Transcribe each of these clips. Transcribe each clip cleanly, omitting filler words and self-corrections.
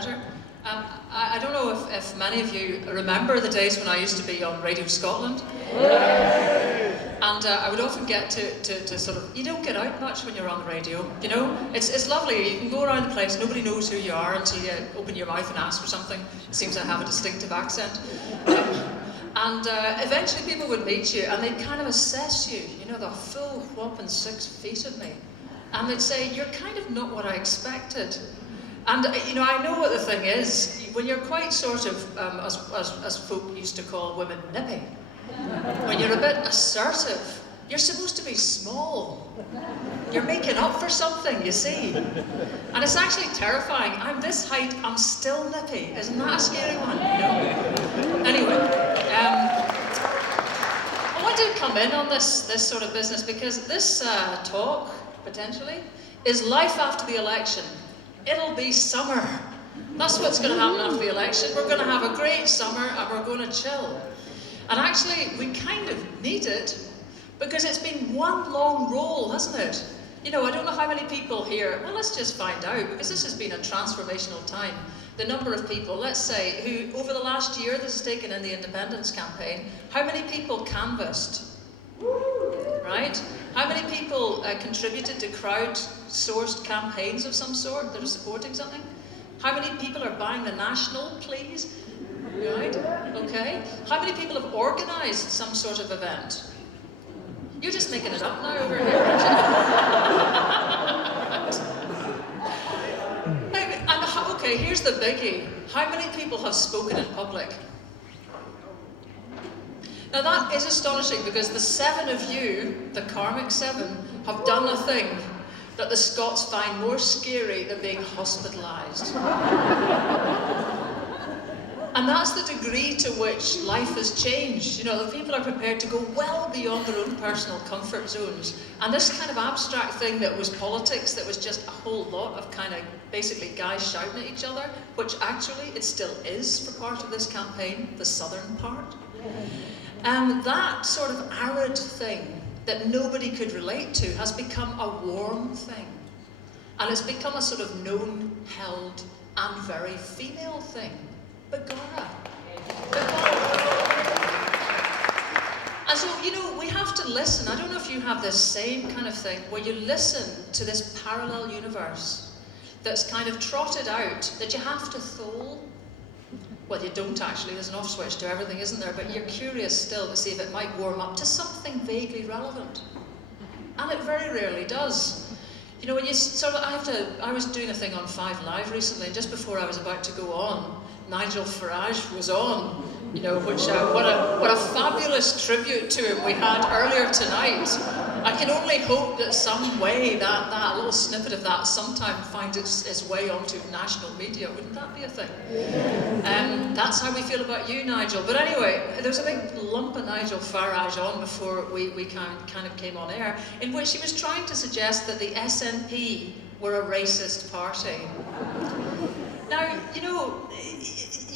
better. I don't know if many of you remember the days when I used to be on Radio Scotland. And I would often get to sort of, you don't get out much when you're on the radio, you know? It's lovely, you can go around the place, nobody knows who you are until you open your mouth and ask for something. It seems to have a distinctive accent. And eventually people would meet you and they'd kind of assess you, you know, the full whopping 6 feet of me. And they'd say, you're kind of not what I expected. And, you know, I know what the thing is. When you're quite sort of, as folk used to call women, nippy, when you're a bit assertive, you're supposed to be small. You're making up for something, you see. And it's actually terrifying. I'm this height, I'm still nippy. Isn't that a scary one? No. Anyway, I want to come in on this sort of business because this talk, potentially, is life after the election. It'll be summer. That's what's going to happen after the election. We're going to have a great summer and we're going to chill. And actually, we kind of need it because it's been one long roll, hasn't it? You know, I don't know how many people here, well, let's just find out, because this has been a transformational time. The number of people, let's say, who over the last year this has taken in the independence campaign, how many people canvassed? Right? How many people contributed to crowd-sourced campaigns of some sort that are supporting something? How many people are buying the National, please? Right? Okay. How many people have organised some sort of event? You're just making it up now over here, aren't you? Okay, here's the biggie. How many people have spoken in public? Now that is astonishing because the 7 of you, the karmic 7, have done a thing that the Scots find more scary than being hospitalised. And that's the degree to which life has changed. You know, the people are prepared to go well beyond their own personal comfort zones. And this kind of abstract thing that was politics, that was just a whole lot of kind of basically guys shouting at each other, which actually it still is for part of this campaign, the southern part. That sort of arid thing that nobody could relate to has become a warm thing. And it's become a sort of known, held, and very female thing. Begorra. And so, you know, we have to listen. I don't know if you have this same kind of thing where you listen to this parallel universe that's kind of trotted out that you have to thole. Well, you don't actually. There's an off switch to everything, isn't there? But you're curious still to see if it might warm up to something vaguely relevant. And it very rarely does. You know, when you sort of, I was doing a thing on 5 Live recently, and just before I was about to go on, Nigel Farage was on, you know, which, what a fabulous tribute to him we had earlier tonight. I can only hope that some way that little snippet of that sometime finds its way onto national media. Wouldn't that be a thing? That's how we feel about you, Nigel. But anyway, there was a big lump of Nigel Farage on before we kind of came on air, in which he was trying to suggest that the SNP were a racist party. Now, you know,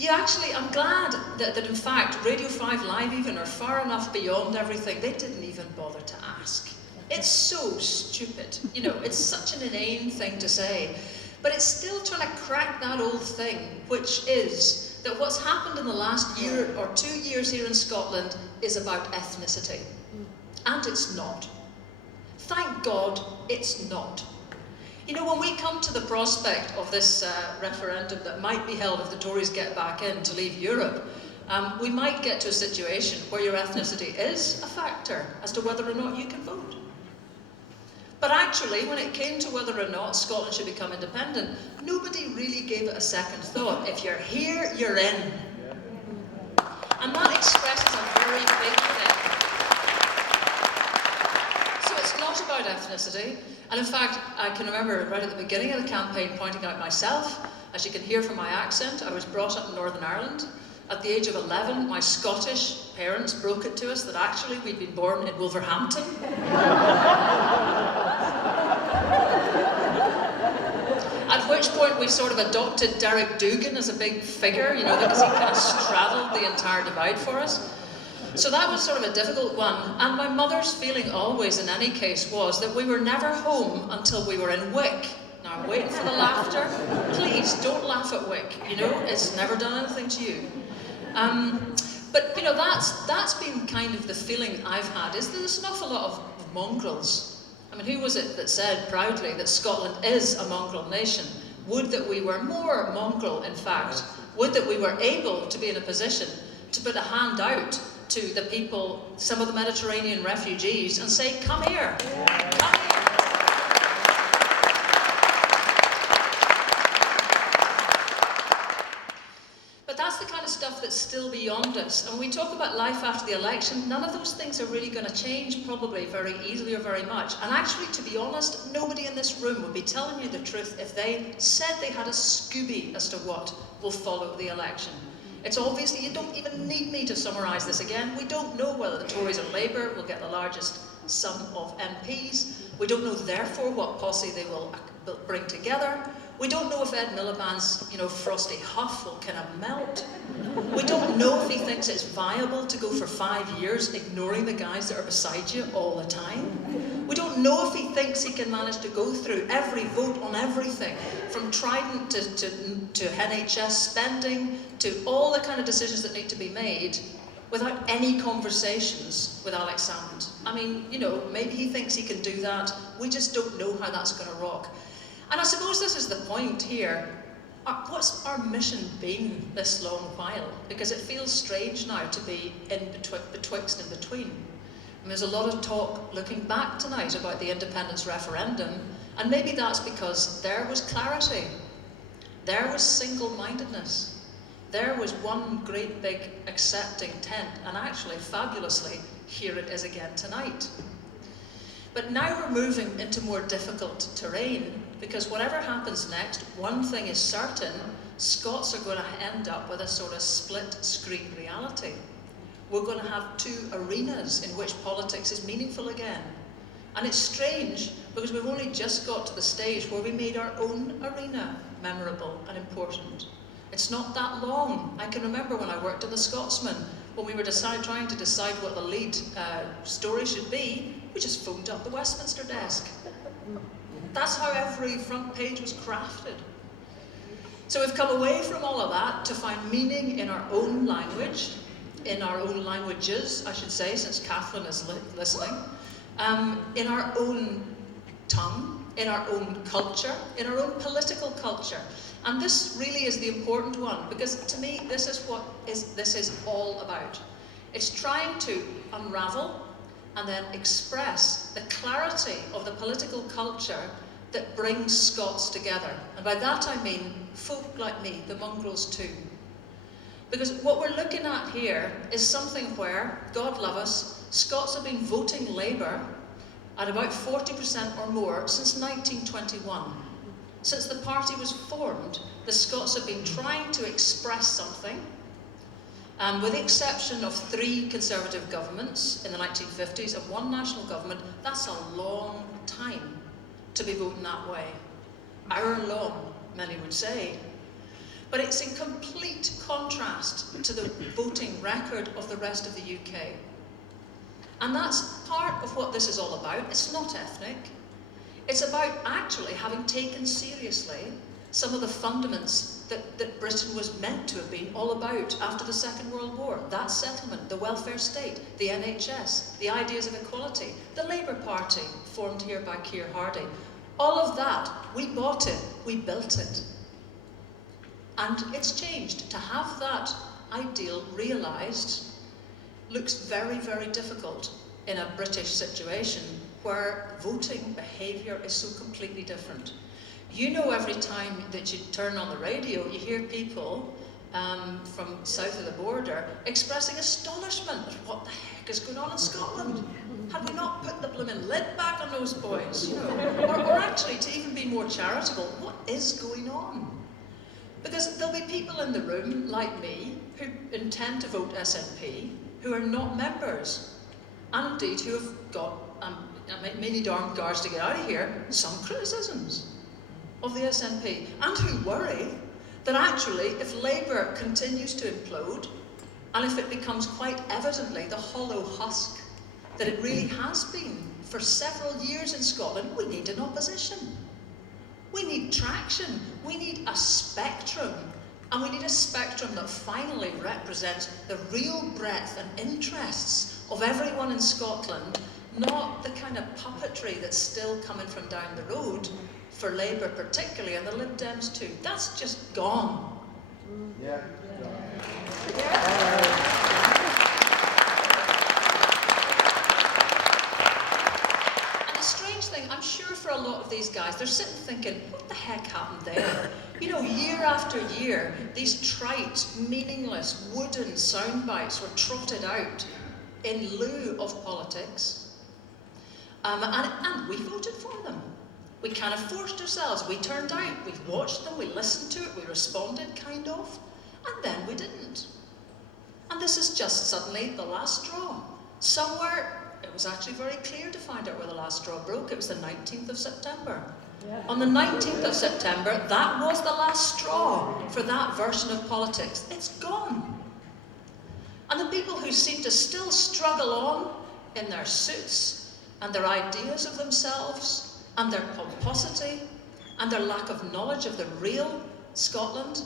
I'm glad that in fact Radio 5 Live even are far enough beyond everything, they didn't even bother to ask. It's so stupid, you know, it's such an inane thing to say, but it's still trying to crack that old thing, which is that what's happened in the last year or 2 years here in Scotland is about ethnicity. And it's not. Thank God it's not. You know, when we come to the prospect of this referendum that might be held if the Tories get back in to leave Europe, we might get to a situation where your ethnicity is a factor as to whether or not you can vote. But actually, when it came to whether or not Scotland should become independent, nobody really gave it a second thought. If you're here, you're in. And that expresses a very big thing. So it's not about ethnicity. And in fact, I can remember right at the beginning of the campaign pointing out myself. As you can hear from my accent, I was brought up in Northern Ireland. At the age of 11, my Scottish parents broke it to us that actually we'd been born in Wolverhampton. At which point we sort of adopted Derek Dougan as a big figure, you know, because he kind of straddled the entire divide for us. So that was sort of a difficult one. And my mother's feeling always, in any case, was that we were never home until we were in Wick. Now, I'm waiting for the laughter. Please, don't laugh at Wick, you know, it's never done anything to you. But, you know, that's been kind of the feeling I've had, is there's an awful lot of mongrels. I mean, who was it that said proudly that Scotland is a mongrel nation? Would that we were more mongrel, in fact. Would that we were able to be in a position to put a hand out to the people, some of the Mediterranean refugees, and say, come here, come here. But that's the kind of stuff that's still beyond us. And when we talk about life after the election, none of those things are really going to change probably very easily or very much. And actually, to be honest, nobody in this room would be telling you the truth if they said they had a Scooby as to what will follow the election. It's obviously, you don't even need me to summarise this again. We don't know whether the Tories and Labour will get the largest sum of MPs. We don't know, therefore, what posse they will bring together. We don't know if Ed Miliband's, you know, frosty huff will kind of melt. We don't know if he thinks it's viable to go for 5 years ignoring the guys that are beside you all the time. We don't know if he thinks he can manage to go through every vote on everything, from Trident to NHS spending, to all the kind of decisions that need to be made without any conversations with Alex Salmond. I mean, you know, maybe he thinks he can do that. We just don't know how that's going to rock. And I suppose this is the point here. What's our mission been this long while? Because it feels strange now to be in betwixt and between. And there's a lot of talk looking back tonight about the independence referendum, and maybe that's because there was clarity, there was single-mindedness, there was one great big accepting tent, and actually, fabulously, here it is again tonight. But now we're moving into more difficult terrain, because whatever happens next, one thing is certain, Scots are going to end up with a sort of split-screen reality. We're going to have two arenas in which politics is meaningful again. And it's strange, because we've only just got to the stage where we made our own arena memorable and important. It's not that long. I can remember when I worked in The Scotsman, when we were trying to decide what the lead story should be, we just phoned up the Westminster desk. That's how every front page was crafted. So we've come away from all of that to find meaning in our own language, in our own languages, I should say, since Catherine is listening, in our own tongue, in our own culture, in our own political culture. And this really is the important one, because to me, this is what this is all about. It's trying to unravel and then express the clarity of the political culture that brings Scots together. And by that I mean folk like me, the mongrels too. Because what we're looking at here is something where, God love us, Scots have been voting Labour at about 40% or more since 1921. Since the party was formed, the Scots have been trying to express something, with the exception of 3 Conservative governments in the 1950s and 1 national government. That's a long time to be voting that way. Hour long, many would say. But it's in complete contrast to the voting record of the rest of the UK. And that's part of what this is all about. It's not ethnic. It's about actually having taken seriously some of the fundaments that Britain was meant to have been all about after the Second World War. That settlement, the welfare state, the NHS, the ideas of equality, the Labour Party, formed here by Keir Hardie. All of that, we bought it, we built it. And it's changed. To have that ideal realised looks very, very difficult in a British situation where voting behaviour is so completely different. You know, every time that you turn on the radio, you hear people from south of the border expressing astonishment at what the heck is going on in Scotland. Had we not put the blooming lid back on those boys, you know? Or actually, to even be more charitable, what is going on? Because there'll be people in the room, like me, who intend to vote SNP, who are not members, and indeed who have got, many darned guards to get out of here, some criticisms of the SNP, and who worry that actually, if Labour continues to implode, and if it becomes quite evidently the hollow husk that it really has been for several years in Scotland, we need an opposition. We need traction. We need a spectrum. And we need a spectrum that finally represents the real breadth and interests of everyone in Scotland, not the kind of puppetry that's still coming from down the road, for Labour particularly, and the Lib Dems too. That's just gone. Yeah. And the strange thing, I'm sure for a lot of these guys, they're sitting thinking, what the heck happened there? You know, year after year, these trite, meaningless, wooden sound bites were trotted out in lieu of politics. And we voted for them. We kind of forced ourselves. We turned out, we watched them, we listened to it, we responded, kind of, and then we didn't. And this is just suddenly the last straw. Somewhere, it was actually very clear to find out where the last straw broke. It was the 19th of September. Yeah. On the 19th of September, that was the last straw for that version of politics. It's gone. And the people who seem to still struggle on in their suits and their ideas of themselves and their pomposity and their lack of knowledge of the real Scotland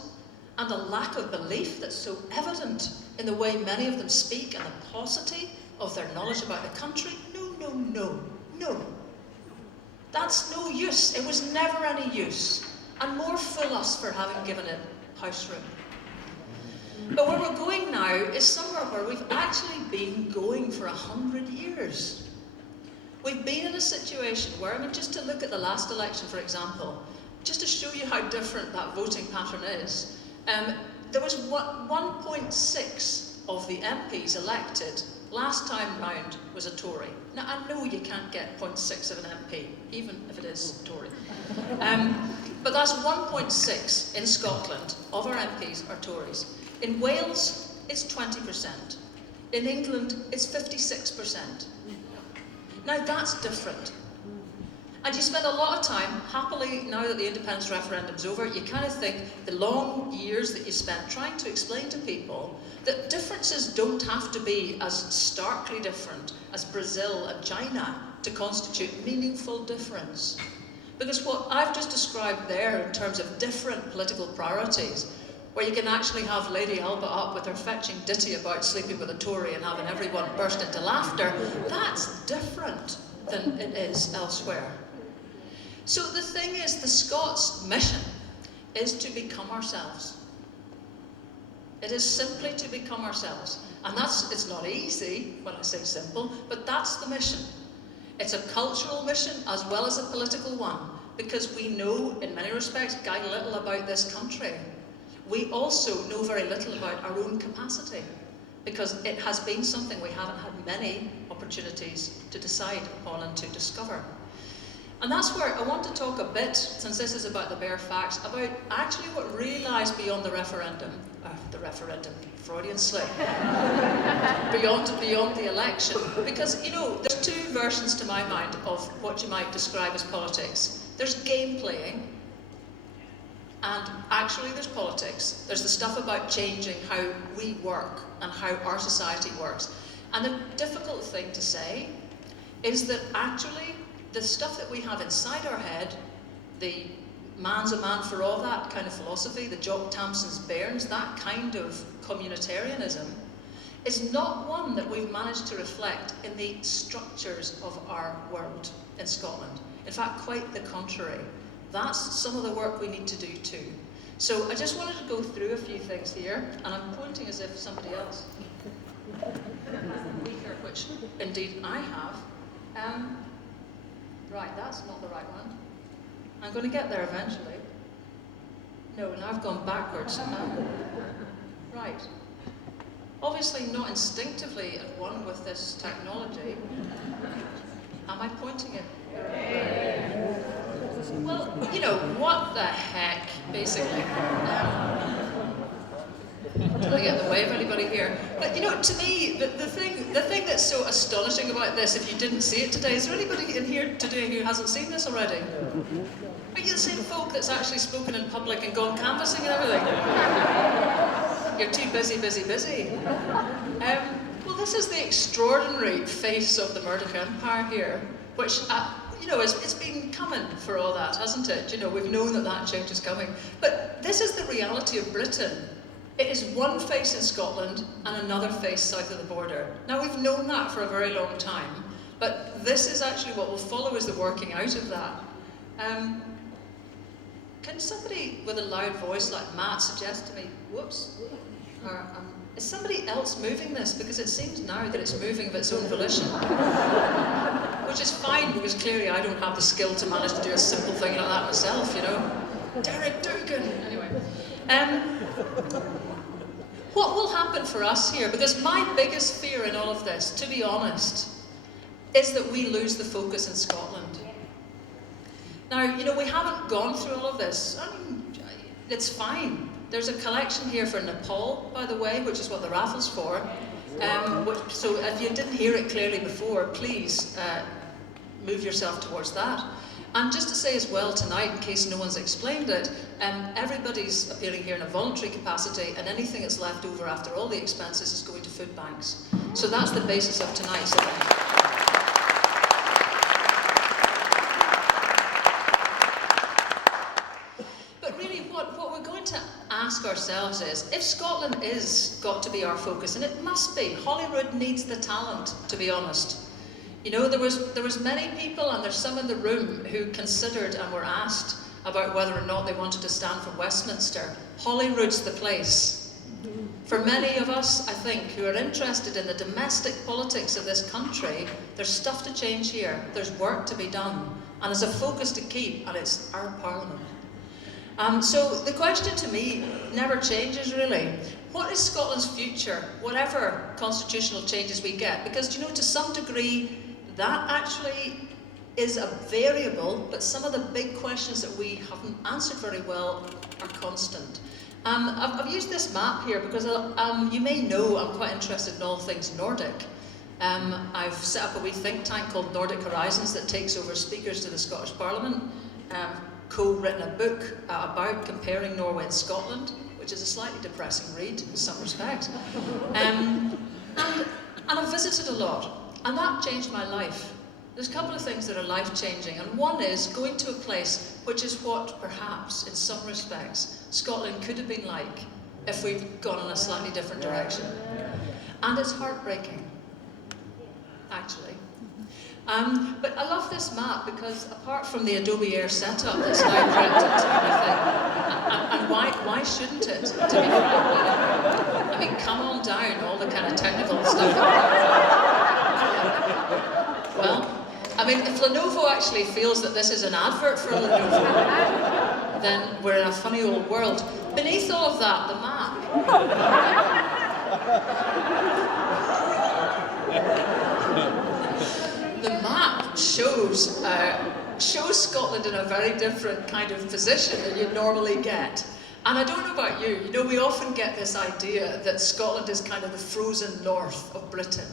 and the lack of belief that's so evident in the way many of them speak and the paucity of their knowledge about the country, no. That's no use. It was never any use. And more fool us for having given it house room. But where we're going now is somewhere where we've actually been going for 100 years. We've been in a situation where, I mean, just to look at the last election, for example, just to show you how different that voting pattern is, there was 1.6 of the MPs elected last time round was a Tory. Now, I know you can't get 0.6 of an MP, even if it is Tory. But that's 1.6 in Scotland of our MPs are Tories. In Wales, it's 20%. In England, it's 56%. Now that's different. And you spend a lot of time, happily, now that the independence referendum's over, you kind of think the long years that you spent trying to explain to people that differences don't have to be as starkly different as Brazil and China to constitute meaningful difference. Because what I've just described there in terms of different political priorities, where you can actually have Lady Alba up with her fetching ditty about sleeping with a Tory and having everyone burst into laughter, that's different than it is elsewhere. So the thing is, the Scots' mission is to become ourselves. It is simply to become ourselves. And it's not easy when I say simple, but that's the mission. It's a cultural mission as well as a political one, because we know, in many respects, gey little about this country. We also know very little about our own capacity, because it has been something we haven't had many opportunities to decide upon and to discover. And that's where I want to talk a bit, since this is about the bare facts, about actually what really lies beyond the referendum, Freudian slip, beyond the election. Because, you know, there's two versions to my mind of what you might describe as politics. There's game playing, and actually there's politics. There's the stuff about changing how we work and how our society works. And the difficult thing to say is that actually the stuff that we have inside our head, the man's a man for all, that kind of philosophy, the Jock Tamson's bairns, that kind of communitarianism, is not one that we've managed to reflect in the structures of our world in Scotland. In fact, quite the contrary. That's some of the work we need to do too. So I just wanted to go through a few things here, and I'm pointing as if somebody else weaker, which indeed I have. Right, that's not the right one. I'm going to get there eventually. No, now I've gone backwards. Right. Obviously not instinctively at one with this technology. Am I pointing it? Well, you know, what the heck, basically. Did I get in the way of anybody here? But you know, to me, the thing that's so astonishing about this, if you didn't see it today, is there anybody in here today who hasn't seen this already? Are you the same folk that's actually spoken in public and gone canvassing and everything? You're too busy. Well, this is the extraordinary face of the Riddoch Empire here, which, you it's been coming for all that, hasn't it? We've known that change is coming. But this is the reality of Britain. It is one face in Scotland and another face south of the border. Now, we've known that for a very long time, but this is actually what will follow is the working out of that. Can somebody with a loud voice like Matt suggest to me, whoops, is somebody else moving this? Because it seems now that it's moving of its own volition. Which is fine, because clearly I don't have the skill to manage to do a simple thing like that myself, Derek Dugan! Anyway. What will happen for us here? Because my biggest fear in all of this, to be honest, is that we lose the focus in Scotland. Now, we haven't gone through all of this. I mean, it's fine. There's a collection here for Nepal, by the way, which is what the raffle's for. So if you didn't hear it clearly before, please move yourself towards that. And just to say as well tonight, in case no one's explained it, everybody's appearing here in a voluntary capacity, and anything that's left over after all the expenses is going to food banks. So that's the basis of tonight's event. Ask ourselves is, if Scotland is got to be our focus, and it must be, Holyrood needs the talent, to be honest. There was many people, and there's some in the room, who considered and were asked about whether or not they wanted to stand for Westminster. Holyrood's the place. For many of us, I think, who are interested in the domestic politics of this country, there's stuff to change here, there's work to be done, and there's a focus to keep, and it's our Parliament. So the question to me never changes really. What is Scotland's future, whatever constitutional changes we get? Because to some degree, that actually is a variable, but some of the big questions that we haven't answered very well are constant. I've used this map here because you may know I'm quite interested in all things Nordic. I've set up a wee think tank called Nordic Horizons that takes over speakers to the Scottish Parliament. Co-written a book about comparing Norway and Scotland, which is a slightly depressing read in some respects. And I've visited a lot, and that changed my life. There's a couple of things that are life-changing, and one is going to a place which is what, perhaps, in some respects, Scotland could have been like if we'd gone in a slightly different direction. And it's heartbreaking, actually. But I love this map because apart from the Adobe Air setup that's now printed to everything, and why shouldn't it, to be frank? I mean, come on down, all the kind of technical stuff. Well, I mean, if Lenovo actually feels that this is an advert for Lenovo, then we're in a funny old world. Beneath all of that, the map. The map shows Scotland in a very different kind of position than you'd normally get. And I don't know about you, we often get this idea that Scotland is kind of the frozen north of Britain.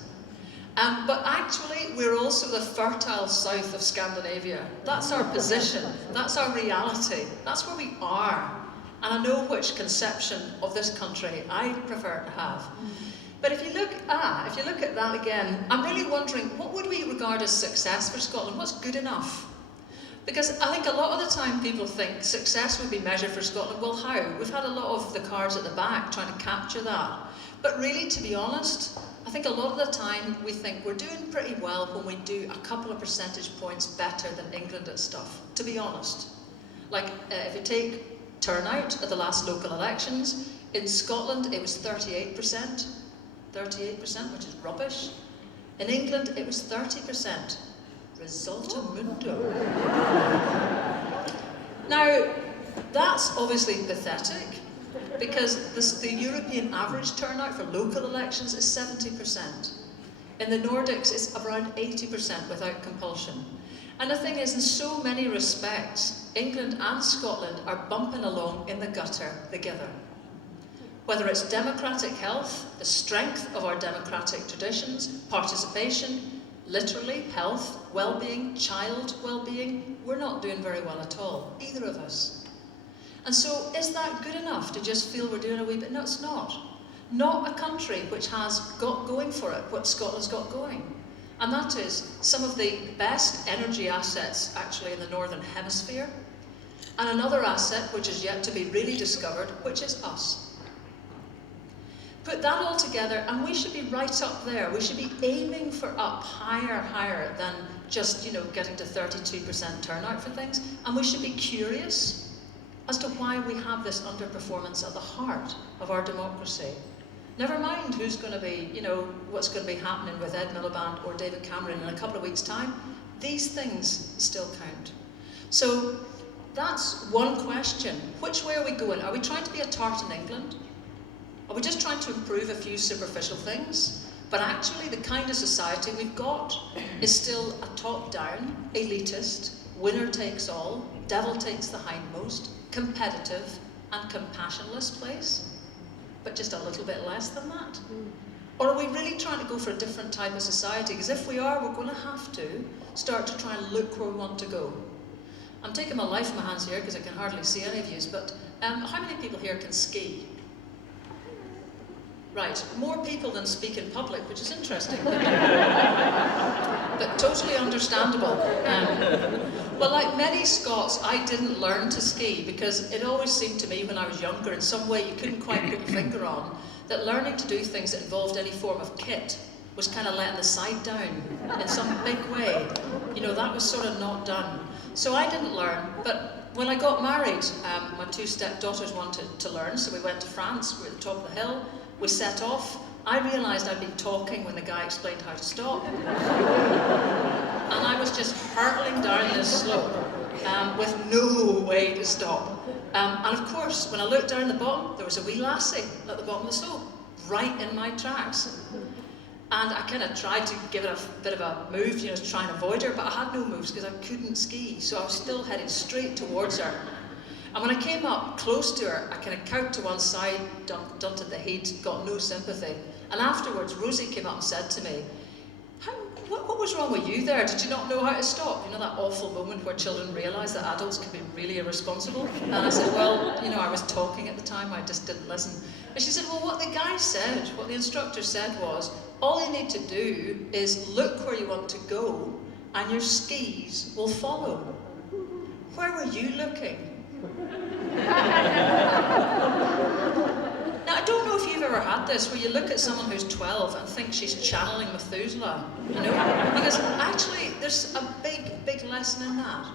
But actually, we're also the fertile south of Scandinavia. That's our position, that's our reality, that's where we are. And I know which conception of this country I prefer to have. But if you look at that again, I'm really wondering, what would we regard as success for Scotland? What's good enough? Because I think a lot of the time people think success would be measured for Scotland. Well, how? We've had a lot of the cards at the back trying to capture that. But really, to be honest, I think a lot of the time we think we're doing pretty well when we do a couple of percentage points better than England at stuff, to be honest. Like, if you take turnout at the last local elections, in Scotland it was 38%. 38%, which is rubbish. In England, it was 30%. Resulta mundo. Now, that's obviously pathetic, because the European average turnout for local elections is 70%. In the Nordics, it's around 80% without compulsion. And the thing is, in so many respects, England and Scotland are bumping along in the gutter together. Whether it's democratic health, the strength of our democratic traditions, participation, literally health, well-being, child well-being, we're not doing very well at all, either of us. And so is that good enough to just feel we're doing a wee bit? No, it's not. Not a country which has got going for it what Scotland's got going. And that is some of the best energy assets actually in the Northern Hemisphere, and another asset which is yet to be really discovered, which is us. Put that all together and we should be right up there. We should be aiming for up higher than just, getting to 32% turnout for things. And we should be curious as to why we have this underperformance at the heart of our democracy. Never mind who's going to be, what's going to be happening with Ed Miliband or David Cameron in a couple of weeks' time. These things still count. So that's one question. Which way are we going? Are we trying to be a tart in England? Are we just trying to improve a few superficial things? But actually the kind of society we've got is still a top-down, elitist, winner takes all, devil takes the hindmost, competitive and compassionless place, but just a little bit less than that? Or are we really trying to go for a different type of society? Because if we are, we're going to have to start to try and look where we want to go. I'm taking my life in my hands here because I can hardly see any of you, but how many people here can ski? Right, more people than speak in public, which is interesting, but totally understandable. Well, like many Scots, I didn't learn to ski because it always seemed to me when I was younger, in some way you couldn't quite put your finger on, that learning to do things that involved any form of kit was kind of letting the side down in some big way. That was sort of not done. So I didn't learn, but when I got married, my two stepdaughters wanted to learn, so we went to France, we were at the top of the hill. We set off. I realised I'd been talking when the guy explained how to stop. And I was just hurtling down this slope with no way to stop. And of course, when I looked down the bottom, there was a wee lassie at the bottom of the slope, right in my tracks. And I kind of tried to give it a bit of a move, to try and avoid her, but I had no moves because I couldn't ski. So I was still heading straight towards her. And when I came up close to her, I kind of cowered to one side, dunted the heat, got no sympathy. And afterwards, Rosie came up and said to me, what was wrong with you there? Did you not know how to stop? That awful moment where children realise that adults can be really irresponsible? And I said, well, I was talking at the time, I just didn't listen. And she said, well, what the guy said, what the instructor said was, all you need to do is look where you want to go, and your skis will follow. Where were you looking? Now, I don't know if you've ever had this, where you look at someone who's 12 and think she's channeling Methuselah, Because actually, there's a big lesson in that.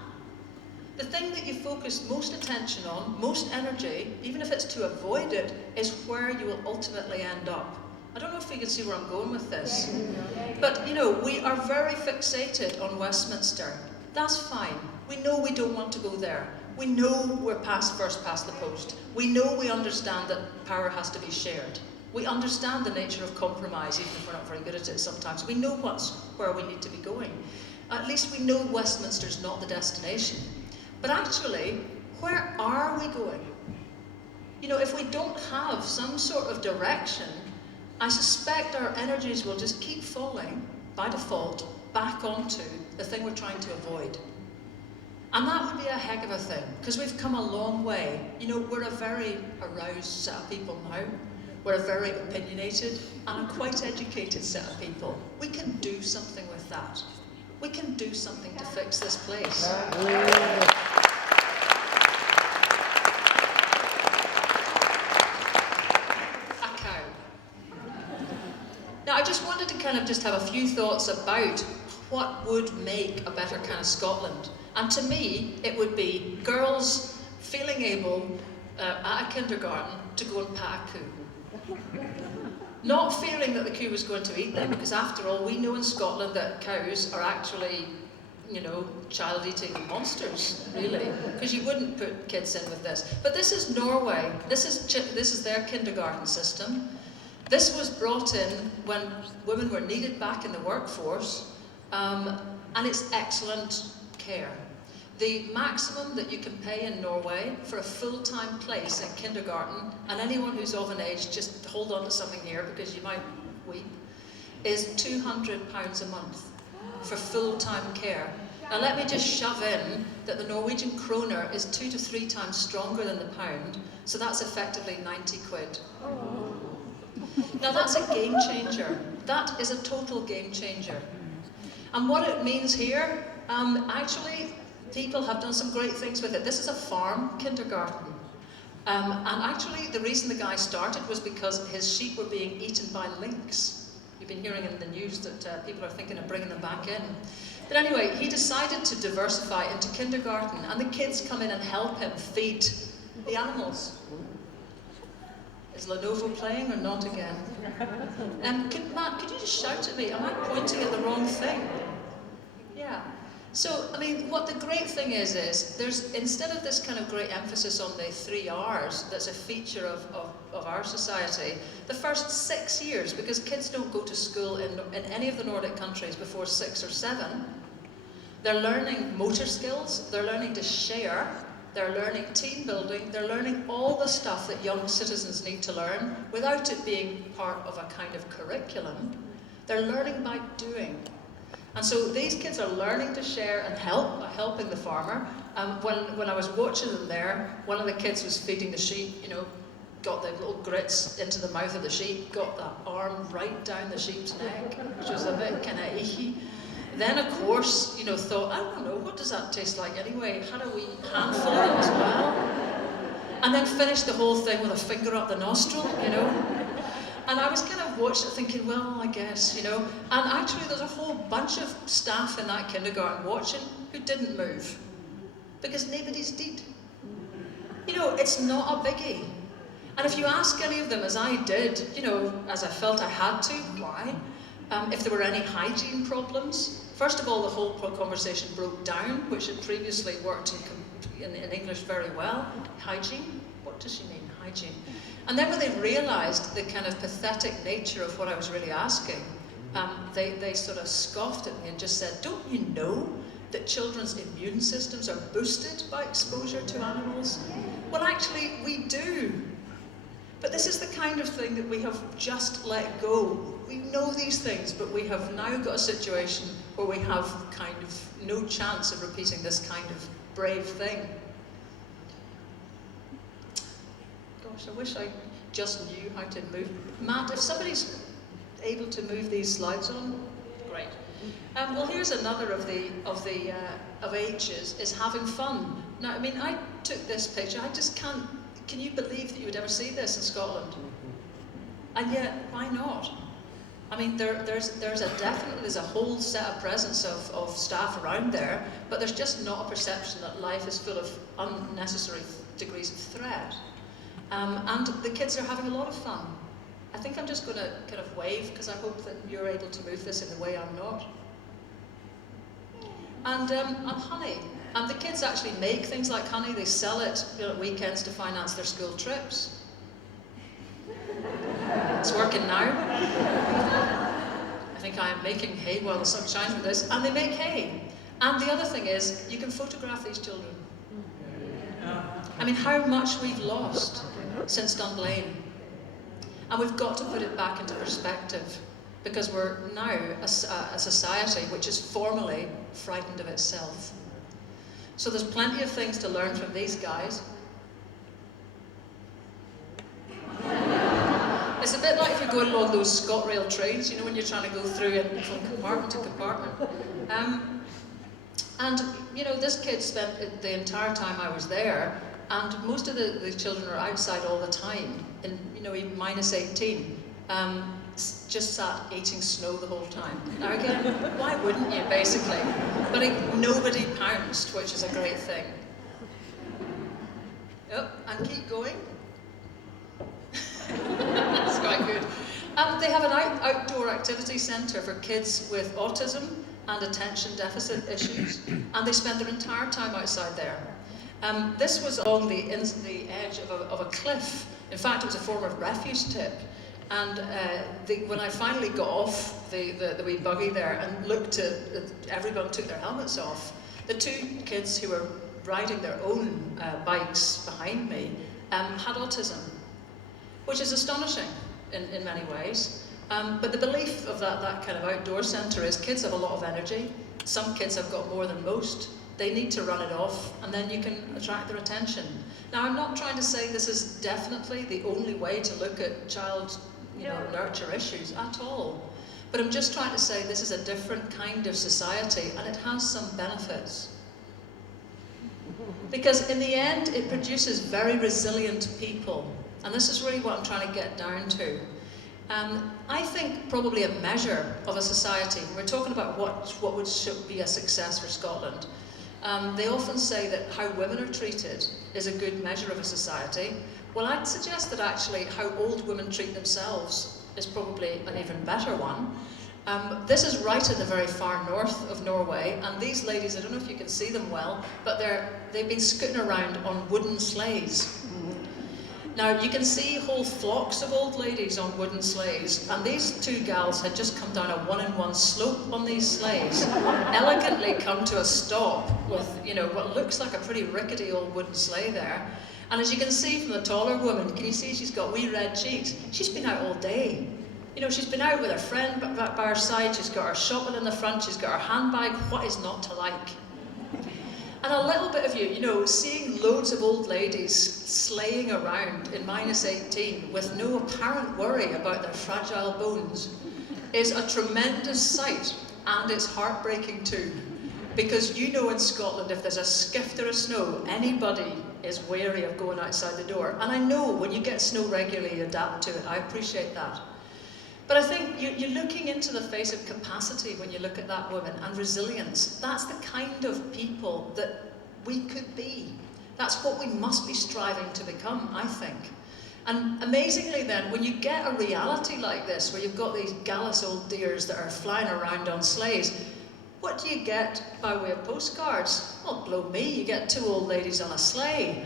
The thing that you focus most attention on, most energy, even if it's to avoid it, is where you will ultimately end up. I don't know if you can see where I'm going with this. But, we are very fixated on Westminster. That's fine. We know we don't want to go there. We know we're first past the post. We know we understand that power has to be shared. We understand the nature of compromise, even if we're not very good at it sometimes. We know where we need to be going. At least we know Westminster's not the destination. But actually, where are we going? If we don't have some sort of direction, I suspect our energies will just keep falling, by default, back onto the thing we're trying to avoid. And that would be a heck of a thing, because we've come a long way. We're a very aroused set of people now. We're a very opinionated and a quite educated set of people. We can do something with that. We can do something to fix this place. A cow. Now, I just wanted to kind of just have a few thoughts about what would make a better kind of Scotland. And to me, it would be girls feeling able at a kindergarten to go and pat a coo. Not fearing that the coo was going to eat them, because after all, we know in Scotland that cows are actually, child-eating monsters, really. Because you wouldn't put kids in with this. But this is Norway. This is their kindergarten system. This was brought in when women were needed back in the workforce, and it's excellent care. The maximum that you can pay in Norway for a full-time place in kindergarten, and anyone who's of an age, just hold on to something here because you might weep, is £200 a month for full-time care. Now let me just shove in that the Norwegian kroner is 2 to 3 times stronger than the pound, so that's effectively 90 quid. Now that's a game changer. That is a total game changer. And what it means here, actually, people have done some great things with it. This is a farm kindergarten. And actually, the reason the guy started was because his sheep were being eaten by lynx. You've been hearing in the news that people are thinking of bringing them back in. But anyway, he decided to diversify into kindergarten, and the kids come in and help him feed the animals. Is Lenovo playing or not again? Matt, could you just shout at me? Am I pointing at the wrong thing? Yeah. So, I mean, what the great thing is there's, instead of this kind of great emphasis on the 3 R's that's a feature of our society, the first 6 years, because kids don't go to school in any of the Nordic countries before 6 or 7, they're learning motor skills, they're learning to share, they're learning team building, they're learning all the stuff that young citizens need to learn without it being part of a kind of curriculum. They're learning by doing. And so these kids are learning to share and help by helping the farmer. When I was watching them there, one of the kids was feeding the sheep, got the little grits into the mouth of the sheep, got the arm right down the sheep's neck, which was a bit kind of icky. Then, of course, thought, I don't know, what does that taste like anyway? Had a wee handful of it as well. And then finished the whole thing with a finger up the nostril, And I was kind of watching it thinking, well, I guess, And actually there's a whole bunch of staff in that kindergarten watching who didn't move. Because nobody's did. It's not a biggie. And if you ask any of them, as I did, as I felt I had to, why? If there were any hygiene problems, first of all, the whole conversation broke down, which had previously worked in English very well. Hygiene? What does she mean, hygiene? And then when they realised the kind of pathetic nature of what I was really asking, they sort of scoffed at me and just said, don't you know that children's immune systems are boosted by exposure to animals? Well, actually, we do. But this is the kind of thing that we have just let go. We know these things, but we have now got a situation where we have kind of no chance of repeating this kind of brave thing. Gosh, I wish I just knew how to move. Matt, if somebody's able to move these slides on, great. Well, here's another of H's, is having fun. Now, I mean, I took this picture, I just can't. Can you believe that you would ever see this in Scotland? And yet, why not? I mean, there's a whole set of presence of staff around there, but there's just not a perception that life is full of unnecessary degrees of threat. And the kids are having a lot of fun. I think I'm just going to kind of wave, because I hope that you're able to move this in the way I'm not. And honey. And the kids actually make things like honey. They sell it at weekends to finance their school trips. It's working now. I think I am making hay while the sun shines with this. And they make hay. And the other thing is, you can photograph these children. I mean, how much we've lost since Dunblane. And we've got to put it back into perspective, because we're now a society which is formally frightened of itself. So there's plenty of things to learn from these guys. It's a bit like if you're going along those ScotRail trains, when you're trying to go through it from compartment to compartment. And this kid spent the entire time I was there, and most of the children are outside all the time, in minus 18. Just sat eating snow the whole time. Now again, why wouldn't you, basically? But nobody pounced, which is a great thing. Yep, and keep going. It's quite good. They have an outdoor activity centre for kids with autism and attention deficit issues, and they spend their entire time outside there. This was along the edge of a cliff. In fact, it was a former refuse tip. And when I finally got off the wee buggy there and looked at, everyone took their helmets off, the two kids who were riding their own bikes behind me had autism, which is astonishing in many ways. But the belief of that kind of outdoor centre is kids have a lot of energy. Some kids have got more than most. They need to run it off, and then you can attract their attention. Now, I'm not trying to say this is definitely the only way to look at child nurture issues at all. But I'm just trying to say this is a different kind of society, and it has some benefits. Because in the end, it produces very resilient people. And this is really what I'm trying to get down to. I think probably a measure of a society, we're talking about what should be a success for Scotland. They often say that how women are treated is a good measure of a society. Well, I'd suggest that actually how old women treat themselves is probably an even better one. This is right in the very far north of Norway, and these ladies, I don't know if you can see them well, but they've been scooting around on wooden sleighs. Now, you can see whole flocks of old ladies on wooden sleighs, and these two gals had just come down a one-in-one slope on these sleighs, elegantly come to a stop with, you know, what looks like a pretty rickety old wooden sleigh there. And as you can see from the taller woman, can you see she's got wee red cheeks? She's been out all day. You know, she's been out with her friend by her side, she's got her shopping in the front, she's got her handbag. What is not to like? And a little bit of you know, seeing loads of old ladies sleighing around in -18 with no apparent worry about their fragile bones is a tremendous sight, and it's heartbreaking too. Because you know in Scotland, if there's a skift or a snow, anybody is wary of going outside the door. And I know when you get snow regularly, you adapt to it. I appreciate that. But I think you're looking into the face of capacity when you look at that woman, and resilience. That's the kind of people that we could be. That's what we must be striving to become, I think. And amazingly then, when you get a reality like this, where you've got these gallus old dears that are flying around on sleighs, what do you get by way of postcards? Well, blow me, you get two old ladies on a sleigh.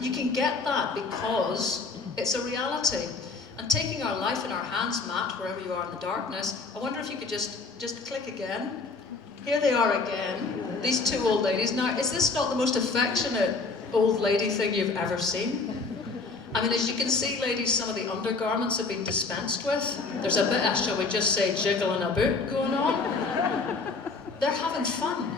You can get that because it's a reality. And taking our life in our hands, Matt, wherever you are in the darkness, I wonder if you could just click again. Here they are again, these two old ladies. Now, is this not the most affectionate old lady thing you've ever seen? I mean, as you can see, ladies, some of the undergarments have been dispensed with. There's a bit of, shall we just say, jiggling about going on. They're having fun.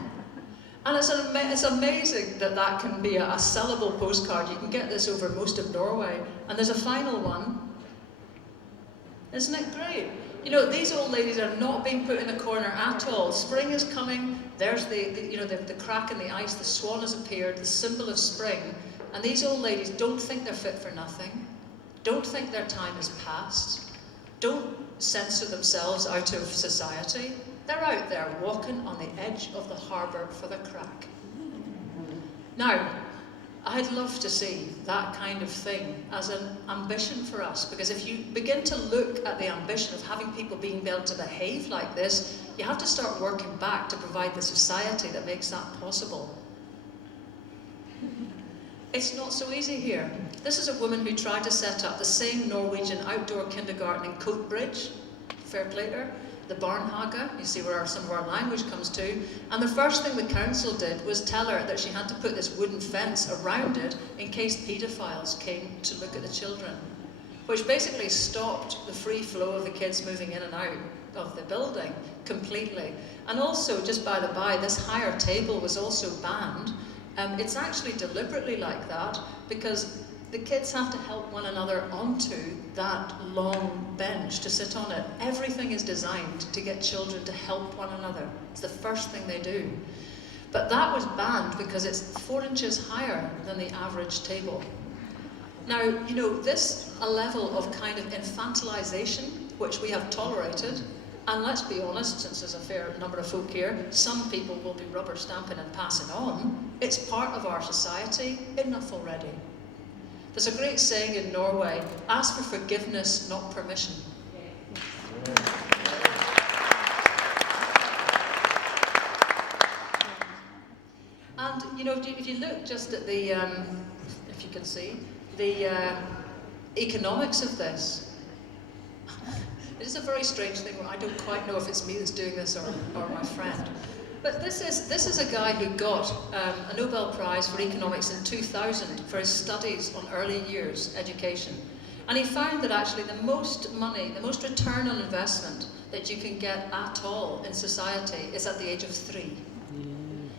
And it's amazing that that can be a sellable postcard. You can get this over most of Norway. And there's a final one. Isn't it great? You know, these old ladies are not being put in a corner at all. Spring is coming. There's the crack in the ice. The swan has appeared, the symbol of spring. And these old ladies don't think they're fit for nothing. Don't think their time is past. Don't censor themselves out of society. They're out there walking on the edge of the harbour for the crack. Now, I'd love to see that kind of thing as an ambition for us, because if you begin to look at the ambition of having people being able to behave like this, you have to start working back to provide the society that makes that possible. It's not so easy here. This is a woman who tried to set up the same Norwegian outdoor kindergarten in Coatbridge, fair play to her, the Barnhage, you see where some of our language comes to, and the first thing the council did was tell her that she had to put this wooden fence around it in case paedophiles came to look at the children, which basically stopped the free flow of the kids moving in and out of the building completely. And also, just by the by, this higher table was also banned. It's actually deliberately like that because the kids have to help one another onto that long bench to sit on it. Everything is designed to get children to help one another. It's the first thing they do. But that was banned because it's 4 inches higher than the average table. Now, you know, this a level of kind of infantilization, which we have tolerated, and let's be honest, since there's a fair number of folk here, some people will be rubber stamping and passing on. It's part of our society. Enough already. There's a great saying in Norway, ask for forgiveness, not permission. And, you know, if you look just at the, if you can see, the economics of this, it is a very strange thing where I don't quite know if it's me that's doing this or my friend. But this is a guy who got a Nobel Prize for economics in 2000 for his studies on early years education. And he found that actually the most money, the most return on investment that you can get at all in society is at the age of 3.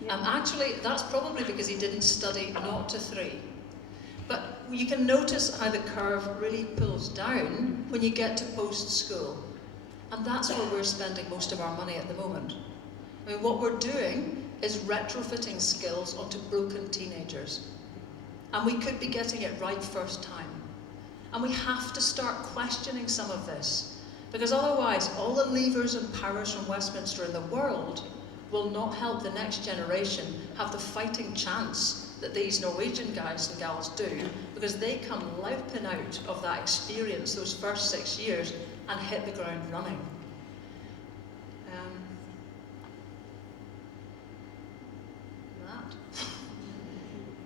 Actually, that's probably because he didn't study not to 3. But you can notice how the curve really pulls down when you get to post-school. And that's where we're spending most of our money at the moment. I mean, what we're doing is retrofitting skills onto broken teenagers. And we could be getting it right first time. And we have to start questioning some of this, because otherwise all the levers and powers from Westminster in the world will not help the next generation have the fighting chance that these Norwegian guys and gals do, because they come louping out of that experience those first 6 years and hit the ground running.